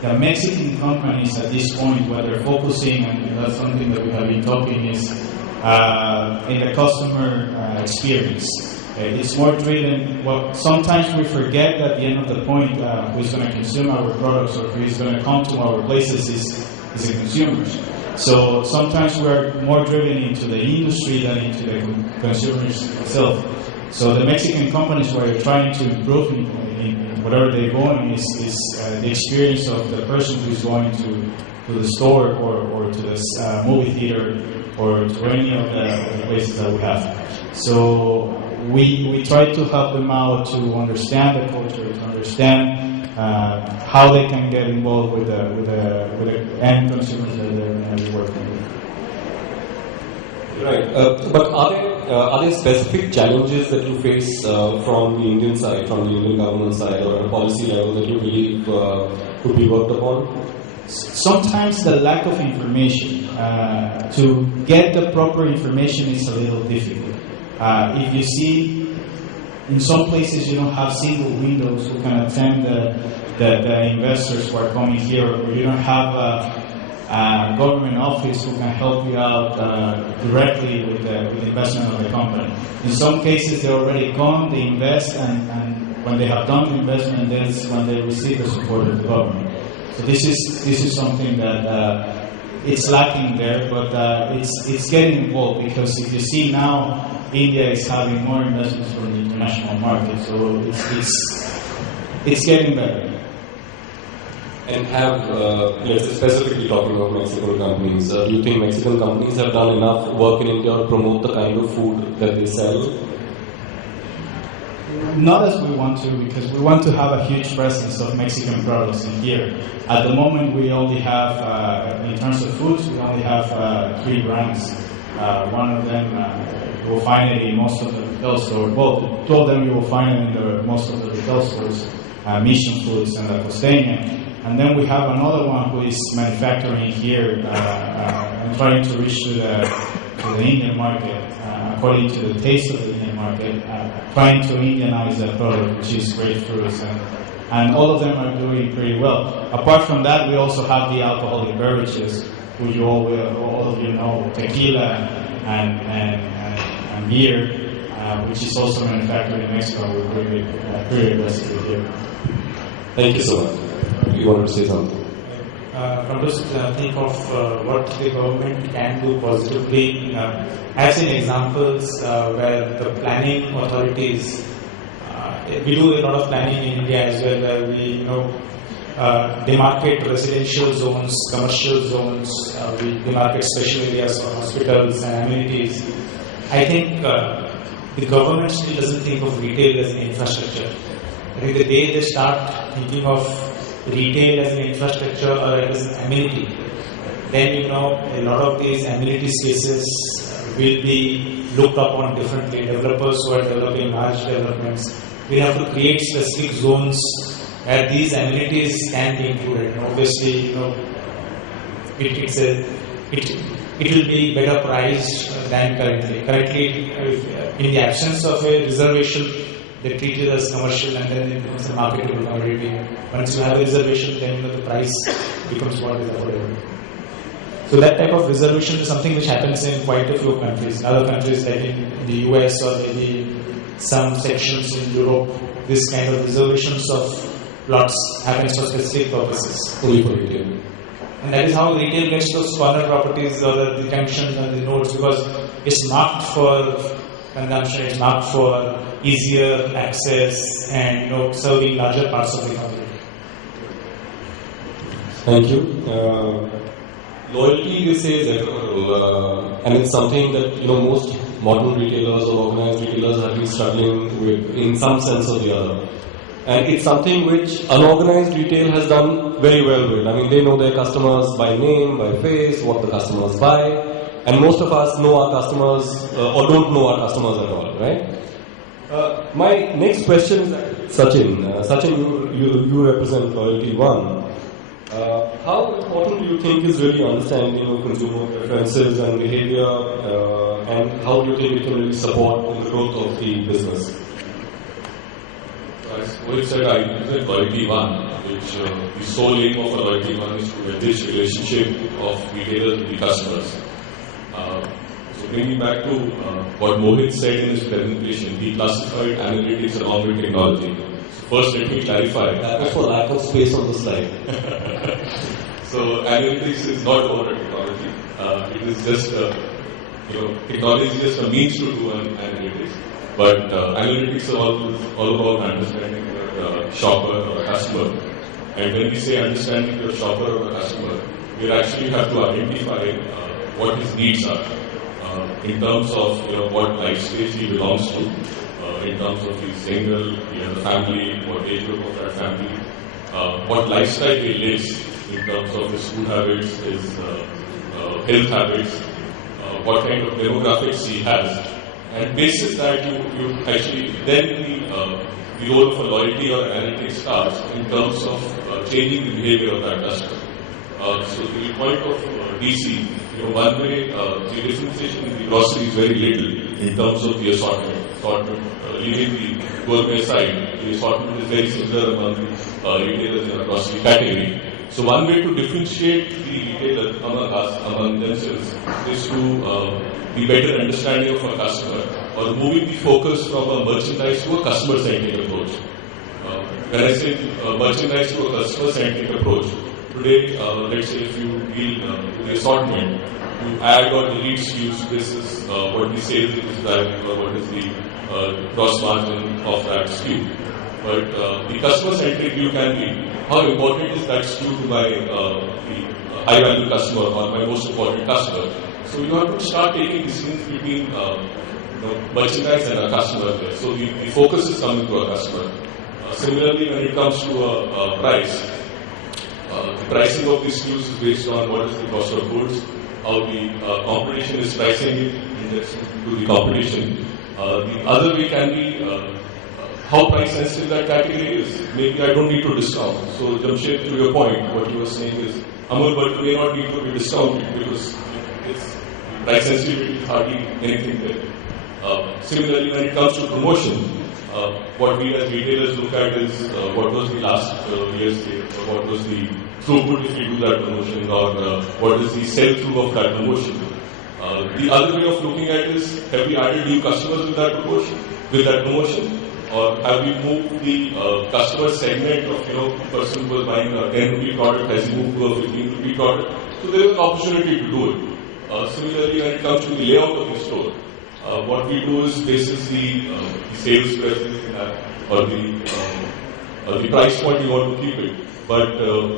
the Mexican companies at this point, what they're focusing, and that's something that we have been talking, is in the customer experience. It's more driven. Well, sometimes we forget at the end of the point who's going to consume our products or who's going to come to our places is the consumers. So sometimes we're more driven into the industry than into the consumers itself. So the Mexican companies who are trying to improve in whatever they're going is the experience of the person who's going to the store or to the movie theater or to any of the places that we have. So we try to help them out to understand the culture, to understand how they can get involved with the end consumers that they're going to be working with. Right, but are there specific challenges that you face from the Indian side, from the Indian government side, or at a policy level that you believe could be worked upon? Sometimes the lack of information, to get the proper information is a little difficult. If you see, in some places you don't have single windows who can attend the investors who are coming here, or you don't have a government office who can help you out directly with the investment of the company. In some cases they're already gone, they invest, and when they have done the investment, that's when they receive the support of the government. So this is something that it's lacking there, but it's getting involved, because if you see now, India is having more investments from the international market, so it's getting better. And have, let's say specifically talking about Mexican companies, do you think Mexican companies have done enough work in India to promote the kind of food that they sell? Not as we want to, because we want to have a huge presence of Mexican products in here. At the moment, we only have, in terms of foods, we only have 3 brands. One of them you will find it in most of the retail stores. Well, 2 of them you will find it in most of the retail stores, Mission Foods and La Costeña. And then we have another one who is manufacturing here and trying to reach to the Indian market, according to the taste of the Indian market, trying to Indianize the product, which is grapefruits, and all of them are doing pretty well. Apart from that, we also have the alcoholic beverages, which all of you know, tequila and beer, which is also manufactured in Mexico. We're pretty aggressive here. Thank you so much. You wanted to say something? From this, think of what the government can do positively. I've seen examples where the planning authorities, we do a lot of planning in India as well, where we demarcate residential zones, commercial zones, we demarcate special areas for hospitals and amenities. I think the government still doesn't think of retail as an infrastructure. I think the day they start thinking of retail as an infrastructure or as an amenity, then a lot of these amenity spaces will be looked upon differently. Developers who are developing large developments will have to create specific zones where these amenities can be included. And obviously, it will be better priced than currently. Currently, in the absence of a reservation, they treat it as commercial, and then it becomes a marketable commodity. Once you have a reservation, then the price becomes what is affordable. So that type of reservation is something which happens in quite a few countries. In other countries like in the US or maybe some sections in Europe, this kind of reservations of plots happens for specific purposes. Only for retail. And that is how retail gets those corner properties or the junctions and the nodes, because it's marked for consumption, it's marked for easier access and serving larger parts of the country. Thank you. Loyalty, you say, is ephemeral, and it's something that most modern retailers or organized retailers have been struggling with in some sense or the other. And it's something which unorganized retail has done very well with. I mean, they know their customers by name, by face, what the customers buy, and most of us know our customers or don't know our customers at all, right? My next question is Sachin. Sachin, you represent Loyalty One. How important do you think is really understanding consumer preferences and behavior, and how do you think it can really support the growth of the business? As Mohit said, I represent Loyalty One, which the sole aim of a Loyalty One is to enrich relationship of retailers with the customers. So bringing back to what Mohit said in his presentation, he classified analytics along with technology. First, let me clarify. That was for lack of space on the slide. So, analytics is not about technology. It is just, technology is just a means to do analytics. But analytics are all about understanding your shopper or a customer. And when we say understanding your shopper or a customer, we actually have to identify what his needs are in terms of what life stage he belongs to. In terms of he's single, he has a family, what age group of that family, what lifestyle he lives in terms of his food habits, his health habits, what kind of demographics he has. And basis that you actually, then the role of a loyalty or analytics starts in terms of changing the behavior of that customer. So the point of DC, one way the differentiation in the grocery is very little in terms of the assortment. Leaving the gourmet side, the assortment is very similar among the retailers in a grocery category. So one way to differentiate the retailers among themselves is to be better understanding of a customer, or moving the focus from a merchandise to a customer-centric approach. When I say merchandise to a customer-centric approch, today, let's say if you deal with the assortment, you add or delete SKUs, this is what the sales is driving, or what is the gross margin of that SKU. But the customer-centric view can be, how important is that SKU to my the high-value customer or my most important customer? So you have to start taking decisions between merchandise and a customer there. So the focus is coming to a customer. Similarly, when it comes to a price, the pricing of these SKUs is based on what is the cost of goods, how the competition is pricing it, index to the competition. The other way can be how price sensitive that category is. Maybe I don't need to discount. So Jamshed, to your point, what you were saying is, Amul Butter may not need to be discounted because it's price sensitivity is hardly anything there. Similarly, when it comes to promotion, what we as retailers look at is what was the last year's sale, or what was the throughput if we do that promotion, or what is the sell-through of that promotion. The other way of looking at it is, have we added new customers with that promotion, or have we moved the customer segment of person who was buying a 10 rupee product, has he moved to a 15 rupee product? So there is an opportunity to do it. Similarly, when it comes to the layout of the store, what we do is basis the sales presence or the price point we want to keep it. But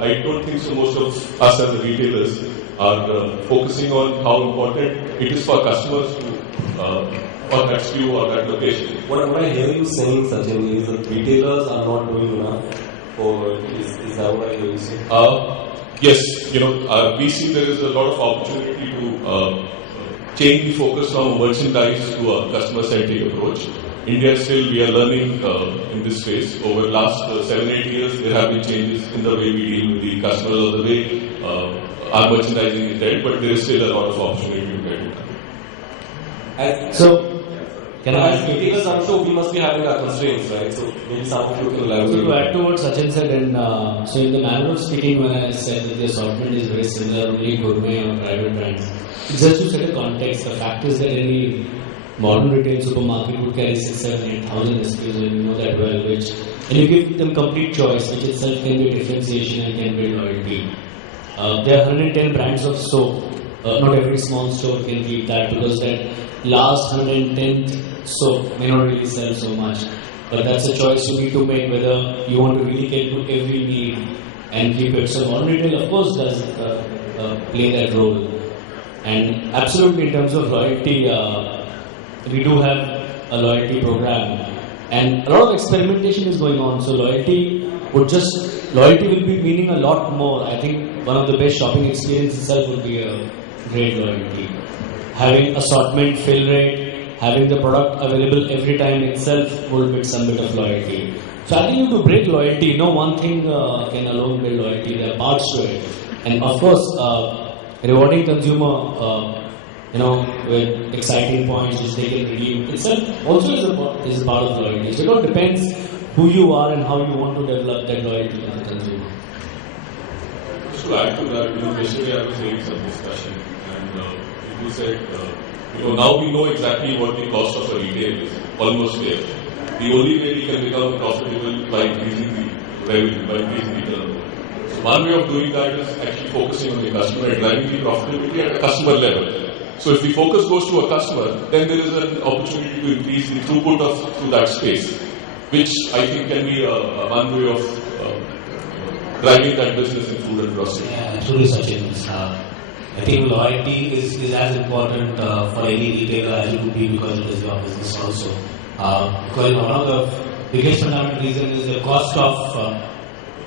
I don't think so most of us as the retailers are focusing on how important it is for customers to or that SKU or that location. What I hear you saying, Sachin, is that retailers are not doing enough for is that what I hear you saying? Yes, we see there is a lot of opportunity to change the focus from merchandise to a customer-centric approach. India still, we are learning in this space. Over the last 7-8 years, there have been changes in the way we deal with the customers or the way our merchandising is dead, but there is still a lot of opportunity to get it done. So, as retailers, I'm sure we must be having our constraints, right? So, maybe some of you can elaborate. So to add to what Sachin said, and so in the manner of speaking, when I said that the assortment is very similar, only gourmet or private brands, it's just to set a context. The fact is that any modern retail supermarket would carry 6, 7, 8,000 SKUs, and you know that well, and you give them complete choice, which itself can be differentiation and can build loyalty. There are 110 brands of soap. Not every small store can keep that, because that last 110th soap may not really sell so much. But that's a choice you need to make, whether you want to really cater to every need and keep it. So modern retail, of course, does play that role. And absolutely, in terms of loyalty, we do have a loyalty program, and a lot of experimentation is going on. So loyalty will be meaning a lot more. I think one of the best shopping experiences itself would be a great loyalty. Having assortment, fill rate, having the product available every time itself will build some bit of loyalty. So I think you have to break loyalty. No one thing can alone build loyalty. There are parts to it, and of course, rewarding consumer, with exciting points which they can redeem itself also is a part of loyalty. So it all depends who you are and how you want to develop that loyalty to the consumer. Just to add to that, yesterday I was having some discussion, and people said, now we know exactly what the cost of a retail is, almost there. The only way we can become profitable by increasing the revenue, by increasing the turnover. So one way of doing that is actually focusing on the customer and driving the profitability at a customer level. So if the focus goes to a customer, then there is an opportunity to increase the throughput through that space, which I think can be one way of driving that business in food and grocery. Yeah, absolutely, Sachin. I think loyalty is as important for any retailer as it would be because it is your business also. Because one of the biggest fundamental reasons is the cost of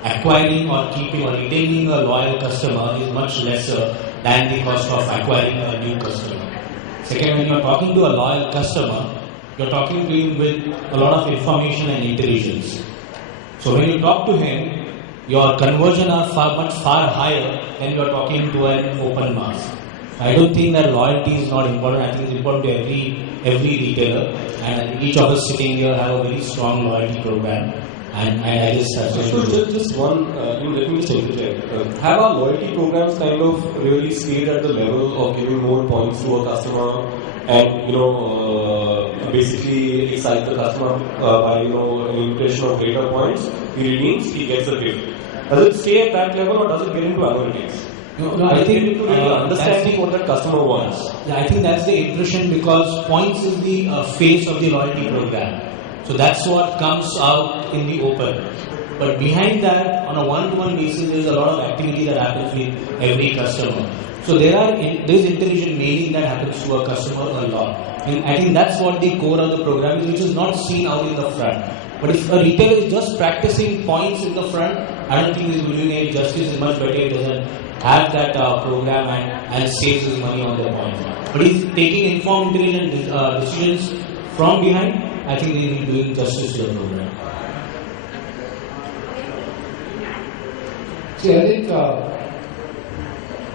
acquiring or keeping or retaining a loyal customer is much lesser than the cost of acquiring a new customer. Second, when you are talking to a loyal customer, you are talking to him with a lot of information and intelligence. So when you talk to him, your conversion are far higher than you are talking to an open mass. I don't think that loyalty is not important. I think it's important to every retailer, and each of us sitting here have a very strong loyalty program. And I just have just one, let me just interject. Have our loyalty programs kind of really stayed at the level of giving more points to a customer and, basically excite the customer by, an impression of greater points? He redeems, he gets a gift. Does it stay at that level or does it get into analytics? No, I think understanding what the customer wants. Yeah, I think that's the impression, because points is the face of the loyalty program. So that's what comes out in the open. But behind that, on a one-to-one basis, there's a lot of activity that happens with every customer. So there's intelligent mailing that happens to a customer a lot. And I think that's what the core of the program is, which is not seen out in the front. But if a retailer is just practicing points in the front, I don't think he's doing it justice. Is much better if he doesn't have that program and saves his money on the points. But he's taking informed, intelligent decisions from behind. I think they will be doing justice to the program. See, I think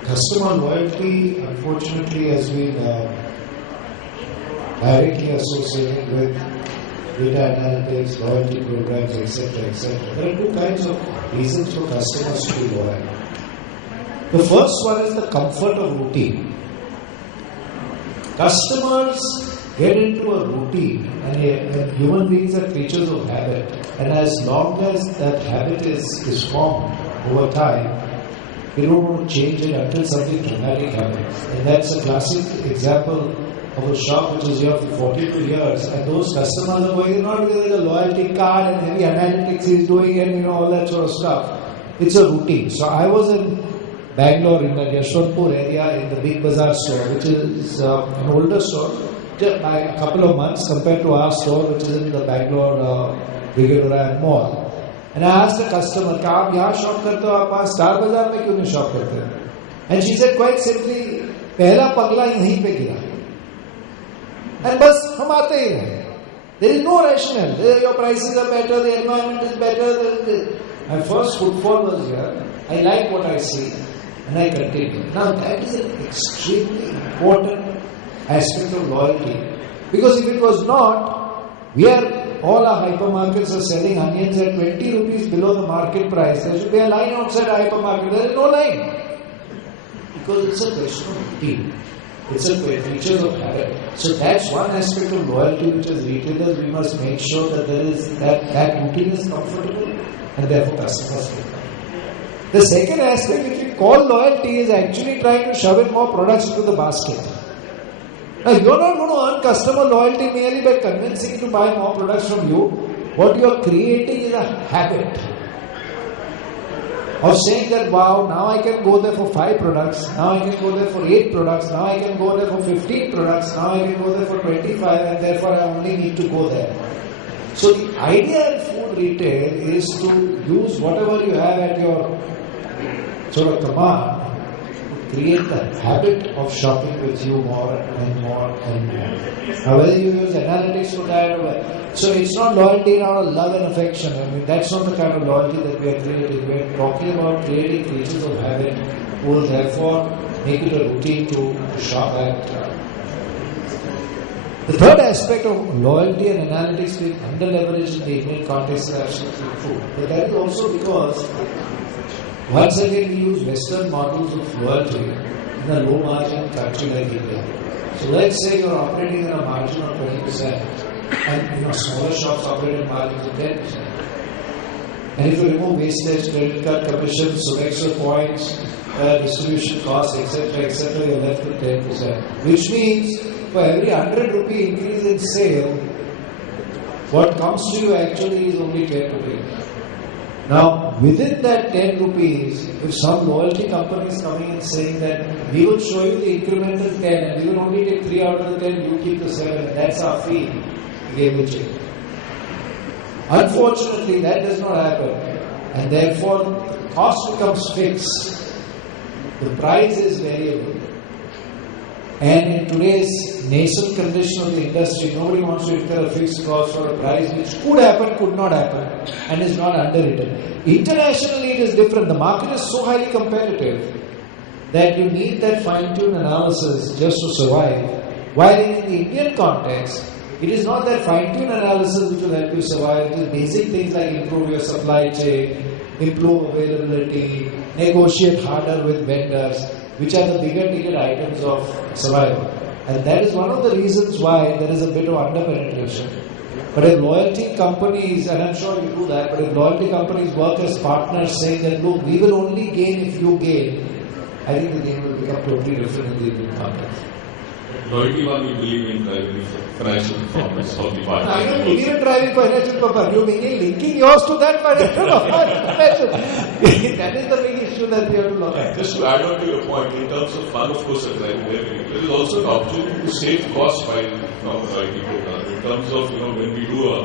customer loyalty, unfortunately, has been directly associated with data analytics, loyalty programs, etc., etc. There are two kinds of reasons for customers to be loyal. The first one is the comfort of routine. Customers get into a routine, and human beings are creatures of habit, and as long as that habit is formed over time, we don't want to change it until something dramatic happens. And that's a classic example of a shop which is here for 42 years, and those customers are going not because there's a loyalty card and heavy analytics he's doing and all that sort of stuff. It's a routine. So I was in Bangalore in the Yashwantpur area in the Big Bazaar store, which is an older store. by a couple of months compared to our store, which is in the Bangalore Brigade Mall. And I asked the customer, "क्या आप यहाँ shop करते हो? आप वहाँ star बाजार में क्यों नहीं शॉप करते हो?" And she said quite simply, पहला पगला यहीं पे गिरा. And बस हम आते ही रहे. There is no rationale. Your prices are better, the environment is better. My first footfall was here. I like what I see, and I continue. Now that is an extremely important aspect of loyalty, because if it was not, all our hypermarkets are selling onions at 20 rupees below the market price. There should be a line outside a hypermarket. There is no line, because it's a question of routine. It's a feature of habit. So that's one aspect of loyalty, which as retailers we must make sure that there is that routine is comfortable, and therefore customers will come. The second aspect, which we call loyalty, is actually trying to shove in more products into the basket. Now you're not going to earn customer loyalty merely by convincing to buy more products from you. What you are creating is a habit of saying that, wow, now I can go there for 5 products, now I can go there for 8 products, now I can go there for 15 products, now I can go there for 25, and therefore I only need to go there. So the idea in food retail is to use whatever you have at your sort of command to create the habit of shopping with you more and more and more. Now whether you use analytics for that or so it's not loyalty out of love and affection. I mean, that's not the kind of loyalty that we are creating. We are talking about creating creatures of habit who will therefore make it a routine to shop at. The third aspect of loyalty and analytics being under-leveraged in the Indian context is absolutely true. But that is also because once again we use Western models of loyalty in a low-margin country like India. So let's say you're operating in a margin of 20%. And smaller shops operate at margins of 10%. And if you remove wastage, credit card commissions, Sodexo points, distribution costs, etc., you're left with 10%. Which means for every 100 rupee increase in sale, what comes to you actually is only 10 rupees. Now, within that 10 rupees, if some loyalty company is coming and saying that we will show you the incremental 10 and we will only take 3 out of the 10, you keep the 7, that's our fee. Game will change. Unfortunately, that does not happen, and therefore the cost becomes fixed. The price is variable, and in today's nascent condition of the industry, nobody wants to incur a fixed cost for a price which could happen, could not happen, and is not underwritten. Internationally, it is different. The market is so highly competitive that you need that fine-tuned analysis just to survive. While in the Indian context, it is not that fine-tuned analysis which will help you survive. It is basic things like improve your supply chain, improve availability, negotiate harder with vendors, which are the bigger ticket items of survival. And that is one of the reasons why there is a bit of under-penetration. But if loyalty companies, and I'm sure you do that, but if loyalty companies work as partners saying that, look, we will only gain if you gain, I think the game will become totally different in the Indian context. Loyalty one, we believe in driving financial performance of the partner. I don't believe in driving financial performance. You mean linking yours to that financial performance. That is the big issue that we have to look at. Just to add on to your point, in terms of one, of course, driving revenue, there is also an opportunity to save costs by loyalty program. In terms of, when we do a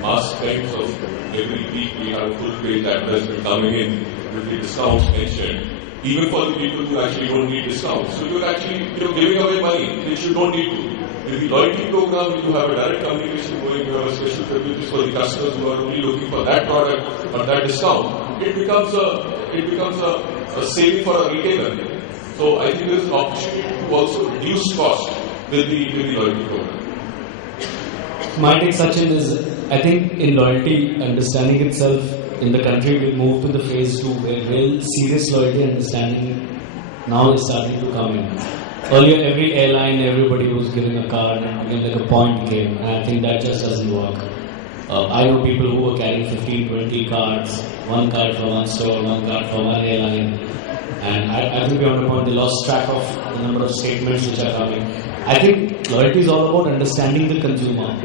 mass kinds of every week, we have a full page advertisement coming in with the discounts mentioned. Even for the people who actually don't need discounts. So you're actually giving away money which you don't need to. In the loyalty program, you have a direct communication going, you have a special privileges for the customers who are only looking for that product or that discount. It becomes a saving for a retailer. So I think there is an opportunity to also reduce cost with the loyalty program. My take, Sachin, is I think in loyalty, understanding itself in the country will move to the phase 2 where real serious loyalty understanding now is starting to come in. Earlier, every airline, everybody was giving a card and like a point game, and I think that just doesn't work. I know people who were carrying 15, 20 cards, one card for one store, one card for one airline, and I think beyond the point they lost track of the number of statements which are coming. I think loyalty is all about understanding the consumer.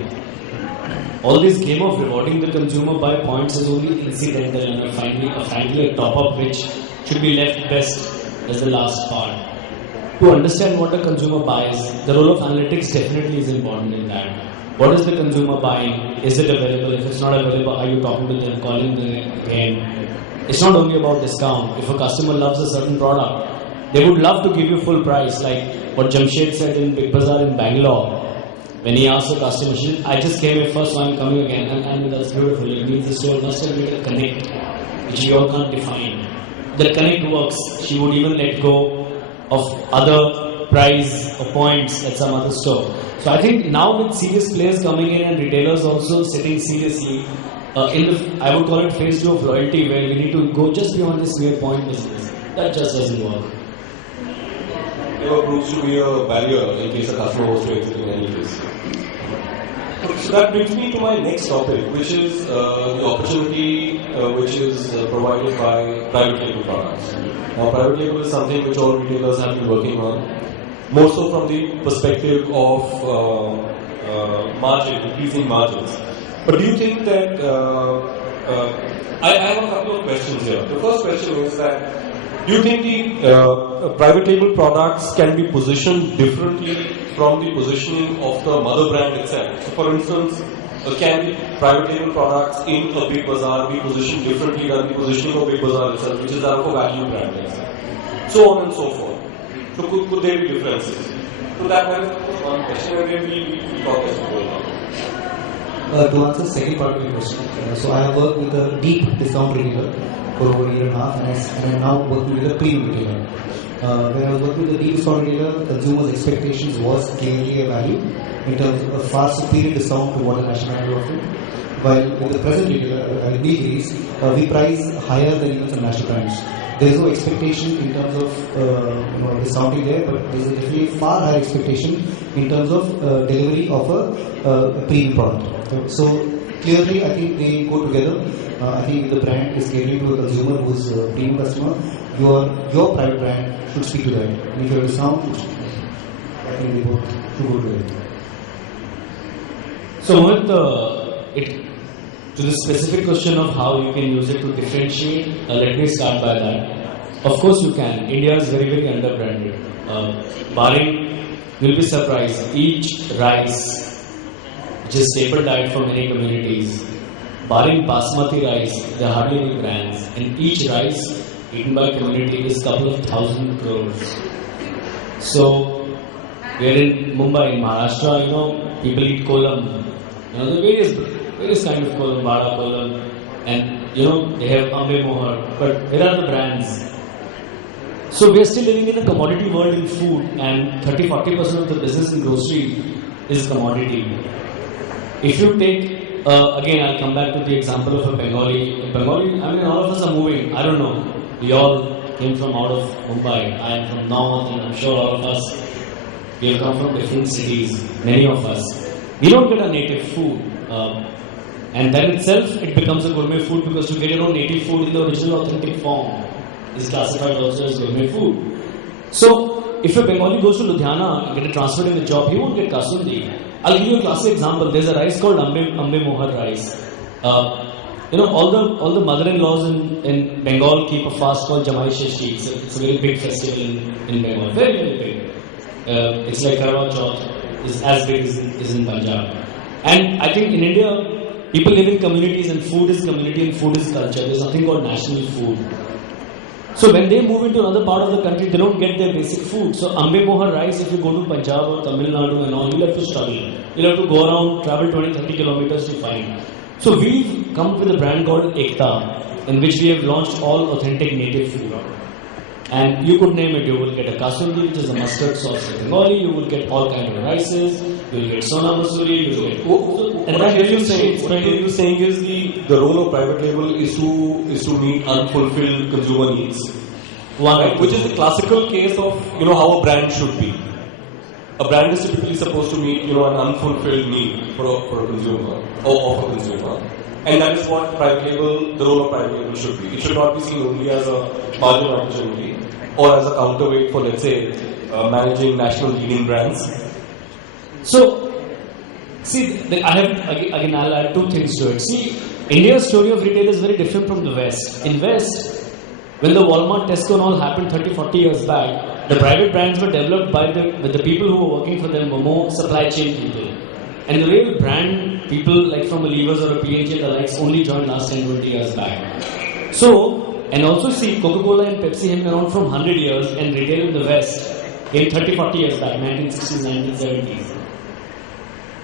All this game of rewarding the consumer by points is only incidental and frankly a top-up which should be left best as the last part. to understand what the consumer buys, the role of analytics definitely is important in that. What is the consumer buying? Is it available? If it's not available, are you talking to them, calling them again? It's not only about discount. If a customer loves a certain product, they would love to give you full price, like what Jamshed said in Big Bazaar in Bangalore. When he asked the customer, she said, I just came here first, so I'm coming again. And that's beautiful. It means the store must have made a connect, which we all can't define. The connect works. She would even let go of other price or points at some other store. So I think now with serious players coming in and retailers also sitting seriously, I would call it phase 2 of loyalty, where we need to go just beyond this mere point business. That just doesn't work. Never proves to be a barrier in case a customer was to exit in any case. So that brings me to my next topic, which is the opportunity which is provided by private label products. Now, private label is something which all retailers have been working on, more so from the perspective of margin, increasing margins. But do you think that I have a couple of questions here. The first question is that do you think the private label products can be positioned differently from the positioning of the mother brand itself? So for instance, can the private label products in a Big Bazaar be positioned differently than the positioning of Big Bazaar itself, which is our value brand itself? So on and so forth. So could there be differences? So that was one question, and then we talk as we go along. To answer the second part of your question, so I have worked with a deep discount retailer for over a year and a half, and I'm now working with a premium retailer. When I was working with a deep discount retailer, consumers' expectations was clearly a value in terms of a far superior discount to what the national brand offered. While with the present retailer, Nilgiris, we price higher than even some national brands. There is no expectation in terms of discounting there, but there is definitely far higher expectation in terms of delivery of a premium product. So clearly, I think they go together. I think the brand is catering to a consumer who is a premium customer. Your private brand should speak to that. And if you have a discount, I think they both should go together. So Mohit, to the specific question of how you can use it to differentiate, let me start by that. Of course you can. India is very, very under-branded. Barring, you'll be surprised, each rice, which is staple diet for many communities, barring basmati rice, there are hardly any brands. And each rice eaten by community is a couple of 1,000 crores. So, we're in Mumbai, in Maharashtra, people eat kolam. The various kind of kolam, Bada kolam, and they have Ambe Mohar, but where are the brands? So we are still living in a commodity world in food, and 30-40% of the business in grocery is commodity. If you take, again I'll come back to the example of a Bengali, all of us are moving, I don't know, we all came from out of Mumbai, I am from North, and I'm sure all of us, we have come from different cities, many of us. We don't get a native food. And then itself, it becomes a gourmet food, because to get your own native food in the original authentic form is classified also as gourmet food. So, if a Bengali goes to Ludhiana and get transferred in a job, he won't get kasundi. I'll give you a classic example. There's a rice called Ambe Mohar rice. All the mother-in-laws in Bengal keep a fast called Jamai Shashti. It's a very big festival in Bengal. Very, very big. It's like Karwa Chauth. Is as big as in Punjab. And I think in India, people live in communities, and food is community and food is culture. There's nothing called national food. So when they move into another part of the country, they don't get their basic food. So Ambe Mohar rice, if you go to Punjab or Tamil Nadu and all, you'll have to struggle. You'll have to go around, travel 20-30 kilometers to find. So we've come up with a brand called Ekta, in which we have launched all authentic native food. And you could name it. You will get a kasundi, which is a mustard sauce in Bengali. You will get all kinds of rices. You will get sona masuri. You will get. What I hear you saying is the role of private label is to meet unfulfilled consumer needs. Right? Which is the classical case of how a brand should be. A brand is typically supposed to meet an unfulfilled need for a consumer or of a consumer. And that is what the role of private label should be. It should not be seen only as a margin opportunity or as a counterweight for, let's say, managing national leading brands. So, see, I'll add two things to it. See, India's story of retail is very different from the West. In West, when the Walmart, Tesco and all happened 30-40 years back, the private brands were developed by the people who were working for them were more supply chain people. And the real brand people like from a Levers or a P&G and the likes only joined last 10-20 years back. So, and also see Coca-Cola and Pepsi have been around from 100 years and retail in the West came 30-40 years back, 1960s, 1970s.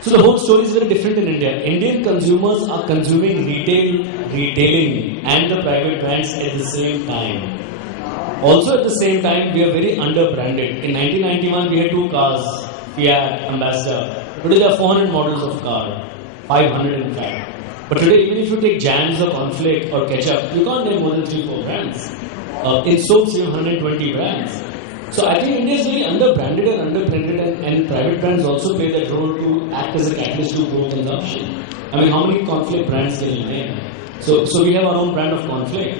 So the whole story is very different in India. Indian consumers are consuming retailing and the private brands at the same time. Also at the same time, we are very under-branded. In 1991, we had 2 cars, Fiat, Ambassador. Today there are 400 models of car, 500 in fact. But today, even if you take jams or cornflake or ketchup, you can't name more than 3-4 brands. In soaps, you have 120 brands. So I think India is very under-branded and under-branded, and private brands also play that role to act as a catalyst to grow consumption. I mean, how many cornflake brands can you name? So we have our own brand of cornflake.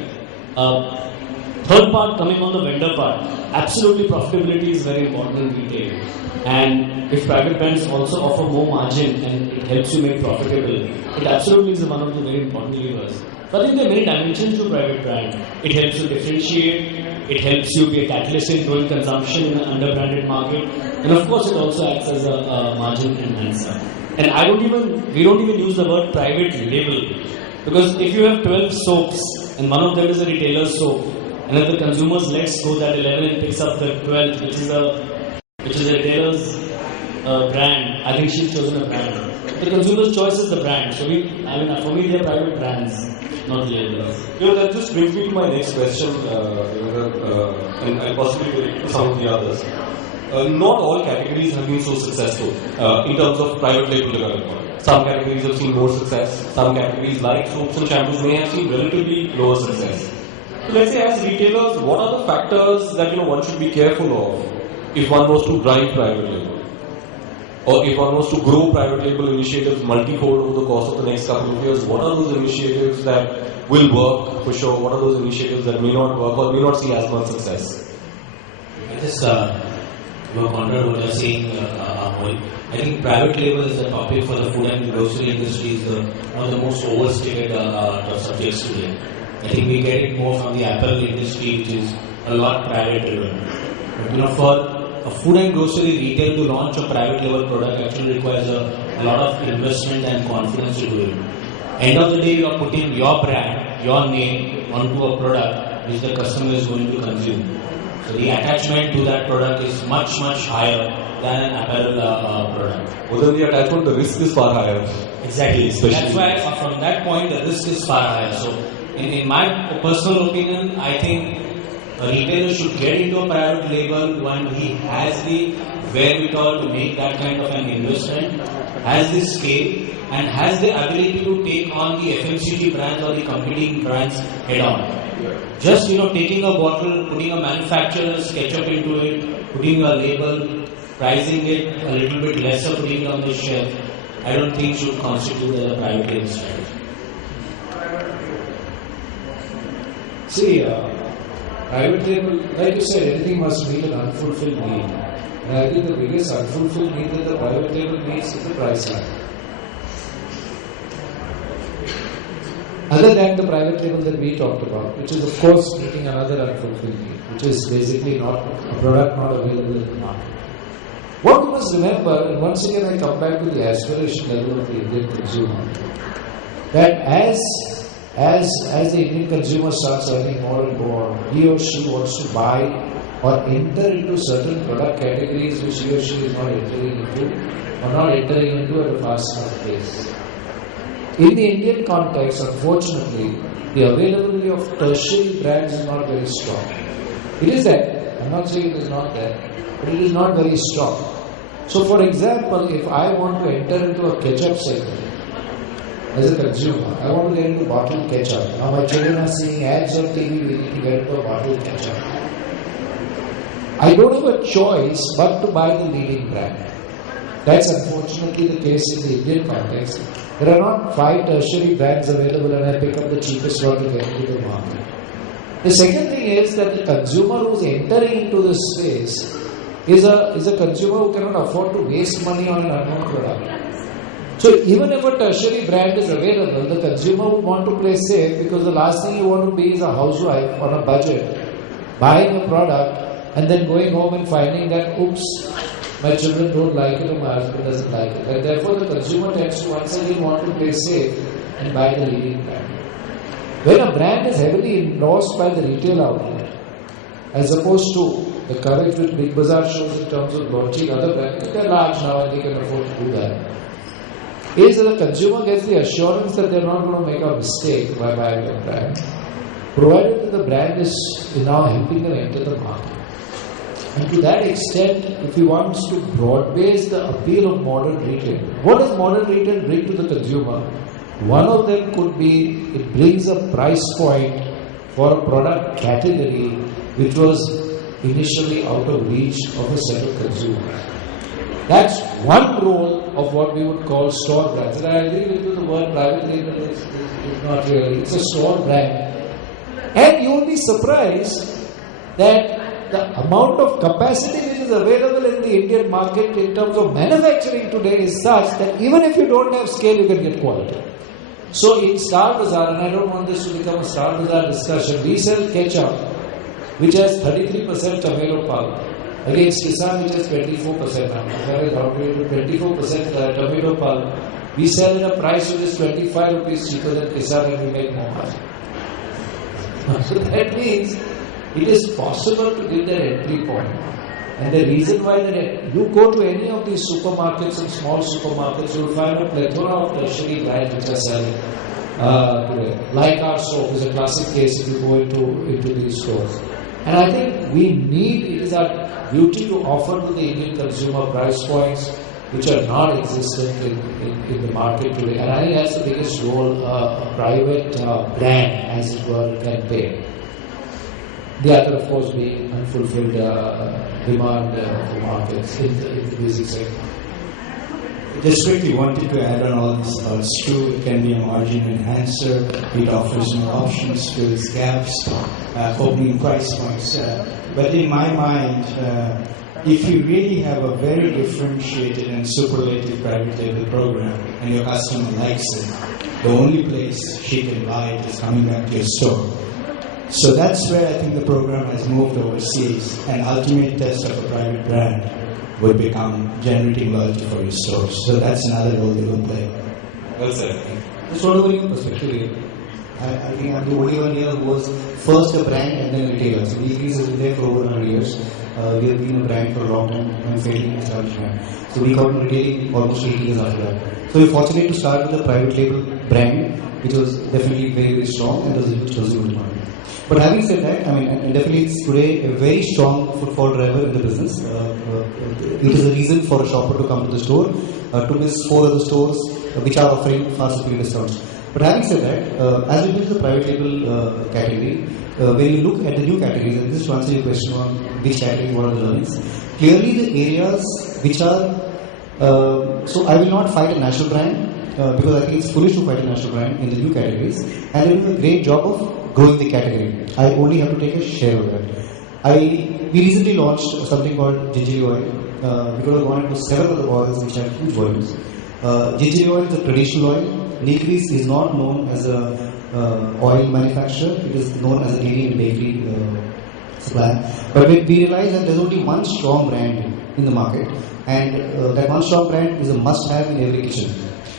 Third part, coming on the vendor part, absolutely profitability is very important in retail. And if private brands also offer more margin and it helps you make profitable, it absolutely is one of the very important levers. So I think there are many dimensions to private brand. It helps you differentiate, it helps you be a catalyst in growing consumption in an under-branded market, and of course it also acts as a margin enhancer. And we don't even use the word private label, because if you have 12 soaps and one of them is a retailer's soap, and if the consumers lets go that 11 and picks up the 12th, which is a retailer's brand, I think she's chosen a brand. The consumer's choice is the brand. So for me, they are private brands, not labels. That just brings me to my next question, and I'll possibly relate to some of the others. Not all categories have been so successful in terms of private label development. Some categories have seen more success. Some categories like soaps and shampoos may have seen relatively lower success. So let's say as retailers, what are the factors that one should be careful of if one was to drive private label? Or if one was to grow private label initiatives multi-fold over the course of the next couple of years, what are those initiatives that will work for sure? What are those initiatives that may not work or may not see as much success? I just counter what you're saying, Amol. I think private label is a topic for the food and grocery industry, is one of the most overstated subjects today. I think we get it more from the apparel industry, which is a lot private driven. But for a food and grocery retail to launch a private label product actually requires a lot of investment and confidence to do it. End of the day, you are putting your brand, your name onto a product which the customer is going to consume. So the attachment to that product is much, much higher than an apparel product. More than the attachment, the risk is far higher. Exactly. That's why from that point, the risk is far higher. So in my personal opinion, I think a retailer should get into a private label when he has the wherewithal to make that kind of an investment, has the scale, and has the ability to take on the FMCG brands or the competing brands head on. Just taking a bottle, putting a manufacturer's ketchup into it, putting a label, pricing it a little bit lesser, putting it on the shelf, I don't think should constitute as a private label strategy. See, private label, like you said, anything must meet an unfulfilled need. And I think the biggest unfulfilled need that the private label meets is the price line. Other than the private label that we talked about, which is of course meeting another unfulfilled need, which is basically not a product not available in the market. What we must remember, and once again I come back to the aspiration level of the Indian consumer, that as the Indian consumer starts earning more and more, he or she wants to buy or enter into certain product categories which he or she is not entering into or not entering into at a fast enough pace. In the Indian context, unfortunately, the availability of tertiary brands is not very strong. It is there. I'm not saying it is not there, but it is not very strong. So, for example, if I want to enter into a ketchup segment, as a consumer, I want to get into bottled ketchup. Now my children are seeing ads on TV, we need to get into a bottled ketchup. I don't have a choice but to buy the leading brand. That's unfortunately the case in the Indian context. There are not 5 tertiary brands available and I pick up the cheapest one to get into the market. The second thing is that the consumer who is entering into this space is a consumer who cannot afford to waste money on an unknown product. So even if a tertiary brand is available, the consumer would want to play safe because the last thing you want to be is a housewife on a budget buying a product and then going home and finding that, oops, my children don't like it or my husband doesn't like it. And therefore the consumer tends to once again want to play safe and buy the leading brand. When a brand is heavily endorsed by the retail outlet, as opposed to the courage which Big Bazaar shows in terms of launching other brands, they're large now and they can afford to do that, is that the consumer gets the assurance that they're not going to make a mistake by buying a brand, provided that the brand is now helping them enter the market. And to that extent, if he wants to broad base the appeal of modern retail, what does modern retail bring to the consumer? One of them could be, it brings a price point for a product category which was initially out of reach of a set of consumers. That's one role of what we would call store brands. And I agree with you, the word private label is not really, it's a store brand. And you will be surprised that the amount of capacity which is available in the Indian market in terms of manufacturing today is such that even if you don't have scale, you can get quality. So in Star Bazaar, and I don't want this to become a Star Bazaar discussion, we sell ketchup which has 33% tomato pulp against Kissan which has 24% now. That is outrageous, 24% tomato pulp. We sell at a price which is 25 rupees cheaper than Kissan and we make more money. So that means it is possible to give that entry point. And the reason why that you go to any of these supermarkets and small supermarkets, you will find a plethora of tertiary brands which are selling today. Like our soap is a classic case if you go into these stores. And I think we need, it is our duty to offer to the Indian consumer price points which are not existent in the market today. And I think that's the biggest role a private brand, as it were, can play. The other, of course, being unfulfilled demand for markets in the music sector. Just quickly wanted to add on all this. It's true, it can be a margin enhancer. It offers more options, fills gaps, opening price points. But in my mind, if you really have a very differentiated and superlative private label program and your customer likes it, the only place she can buy it is coming back to your store. So that's where I think the program has moved overseas. An ultimate test of a private brand would become generating loyalty for your stores. So that's another role they will play. Well said. Just want to bring a perspective here. I think I'm the only one here who was first a brand and then a retailer. So Weeklies has been there for over 100 years. We have been a brand for a long time and fairly established brand. So we got into retailing almost 18 years after that. So we're fortunate to start with a private label brand, which was definitely very, very strong and was in demand. But having said that, I mean, and definitely it's today a very strong footfall driver in the business. It is a reason for a shopper to come to the store, to miss 4 other stores which are offering far superior discounts. But having said that, as we move to the private label category, when you look at the new categories, and this is to answer your question on which category, what are the learnings, clearly the areas which are, so I will not fight a national brand, because I think it's foolish to fight a national brand in the new categories, and they do a great job of growing the category. I only have to take a share of that. We recently launched something called gingery oil. We could have gone into several other oils which have huge volumes. Gingery oil is a traditional oil. Nilgiris is not known as a oil manufacturer. It is known as a dairy and bakery supplier. But we realized that there's only one strong brand in the market, and that one strong brand is a must-have in every kitchen.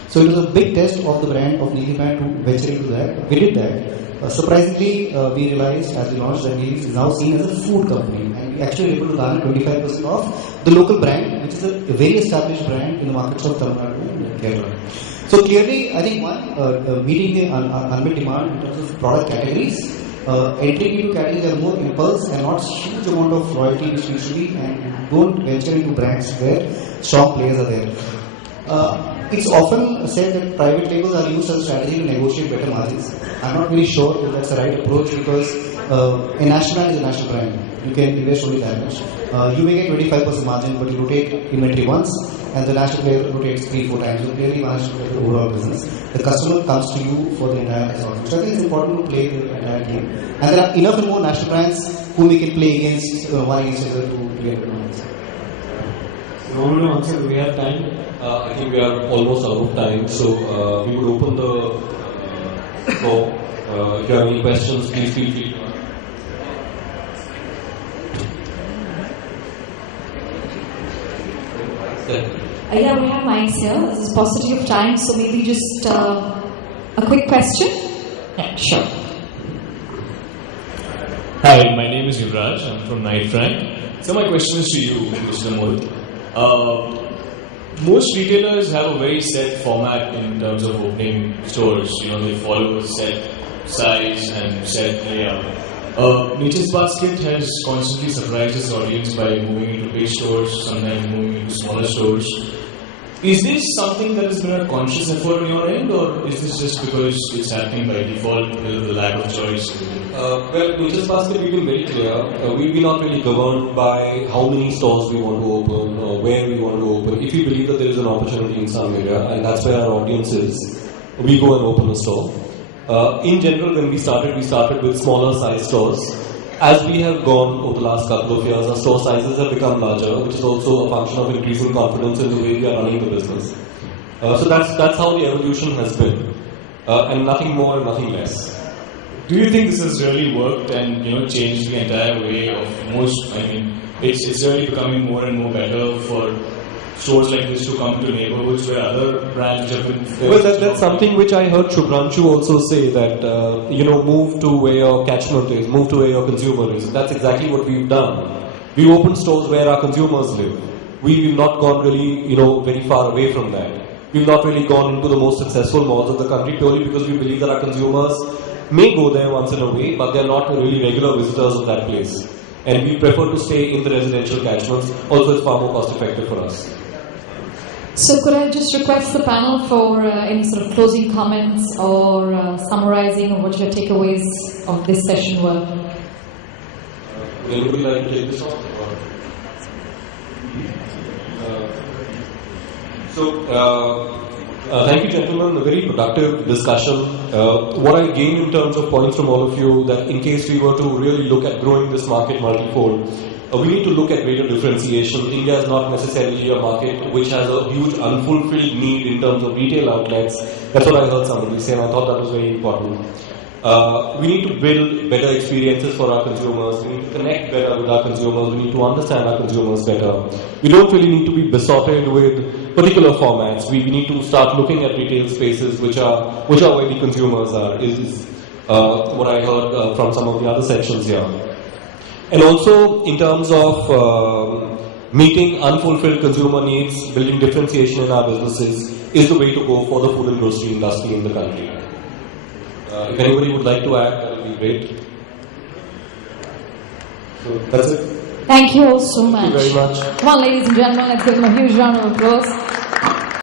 So it was a big test of the brand of Nilgiri brand to venture into that. We did that. Surprisingly, we realized as we launched that Nilgiri is now seen as a food company, and we actually were able to garner 25% of the local brand, which is a very established brand in the markets of Tamil Nadu and Kerala. So clearly, I think one, meeting the unmet demand in terms of product categories, entering into categories that are more impulse and not huge amount of loyalty which needs to be, and don't venture into brands where strong players are there. It's often said that private labels are used as a strategy to negotiate better margins. I'm not really sure if that's the right approach, because a national brand is a national brand. You can invest only that much. You may get 25% margin, but you rotate inventory once, and the national player rotates 3-4 times. You clearly manage to play the overall business. The customer comes to you for the entire assortment. So I think it's important to play the entire game. And there are enough and more national brands whom we can play against, one against the other to get the margins. Do we have time? I think we are almost out of time, so we would open the floor. If you have any questions, please feel free to ask. Yeah, we have mics here. There's a paucity of time, so maybe just a quick question. Yeah, sure. Hi, my name is Yuvraj. I'm from Knight Frank. So my question is to you, Mr. Mohit. Most retailers have a very set format in terms of opening stores. You know, they follow a set size and set layout. Nature's Basket has constantly surprised its audience by moving into big stores, sometimes moving into smaller stores. Is this something that has been a conscious effort on your end, or is this just because it's happening by default because of the lack of choice? Well, Nature's Basket, we've been very clear. We're not really governed by how many stores we want to open or where we want to open. If we believe that there is an opportunity in some area, and that's where our audience is, we go and open a store. In general, when we started with smaller size stores. As we have gone over the last couple of years, our store sizes have become larger, which is also a function of increasing confidence in the way we are running the business. So that's how the evolution has been, and nothing more and nothing less. Do you think this has really worked and changed the entire way of most? I mean, it's really becoming more and more better for stores like this to come to neighborhoods where other brands have been. Well, that's something which I heard Shubhranshu also say, that move to where your catchment is, move to where your consumer is. That's exactly what we've done. We opened stores where our consumers live. We've not gone really very far away from that. We've not really gone into the most successful malls of the country purely because we believe that our consumers may go there once in a way, but they're not really regular visitors of that place. And we prefer to stay in the residential catchments. Also, it's far more cost effective for us. So could I just request the panel for any sort of closing comments or summarizing of what your takeaways of this session were? Would you like to take this on? Thank you, gentlemen. A very productive discussion. What I gained in terms of points from all of you, that in case we were to really look at growing this market multifold, we need to look at greater differentiation. India is not necessarily a market which has a huge unfulfilled need in terms of retail outlets. That's what I heard somebody say, and I thought that was very important. We need to build better experiences for our consumers. We need to connect better with our consumers. We need to understand our consumers better. We don't really need to be besotted with particular formats. We need to start looking at retail spaces which are where the consumers are. Is what I heard from some of the other sections here. And also, in terms of meeting unfulfilled consumer needs, building differentiation in our businesses is the way to go for the food and grocery industry in the country. If anybody would like to add, that would be great. So that's it. Thank you all so much. Thank you very much. Come on, ladies and gentlemen, let's give them a huge round of applause.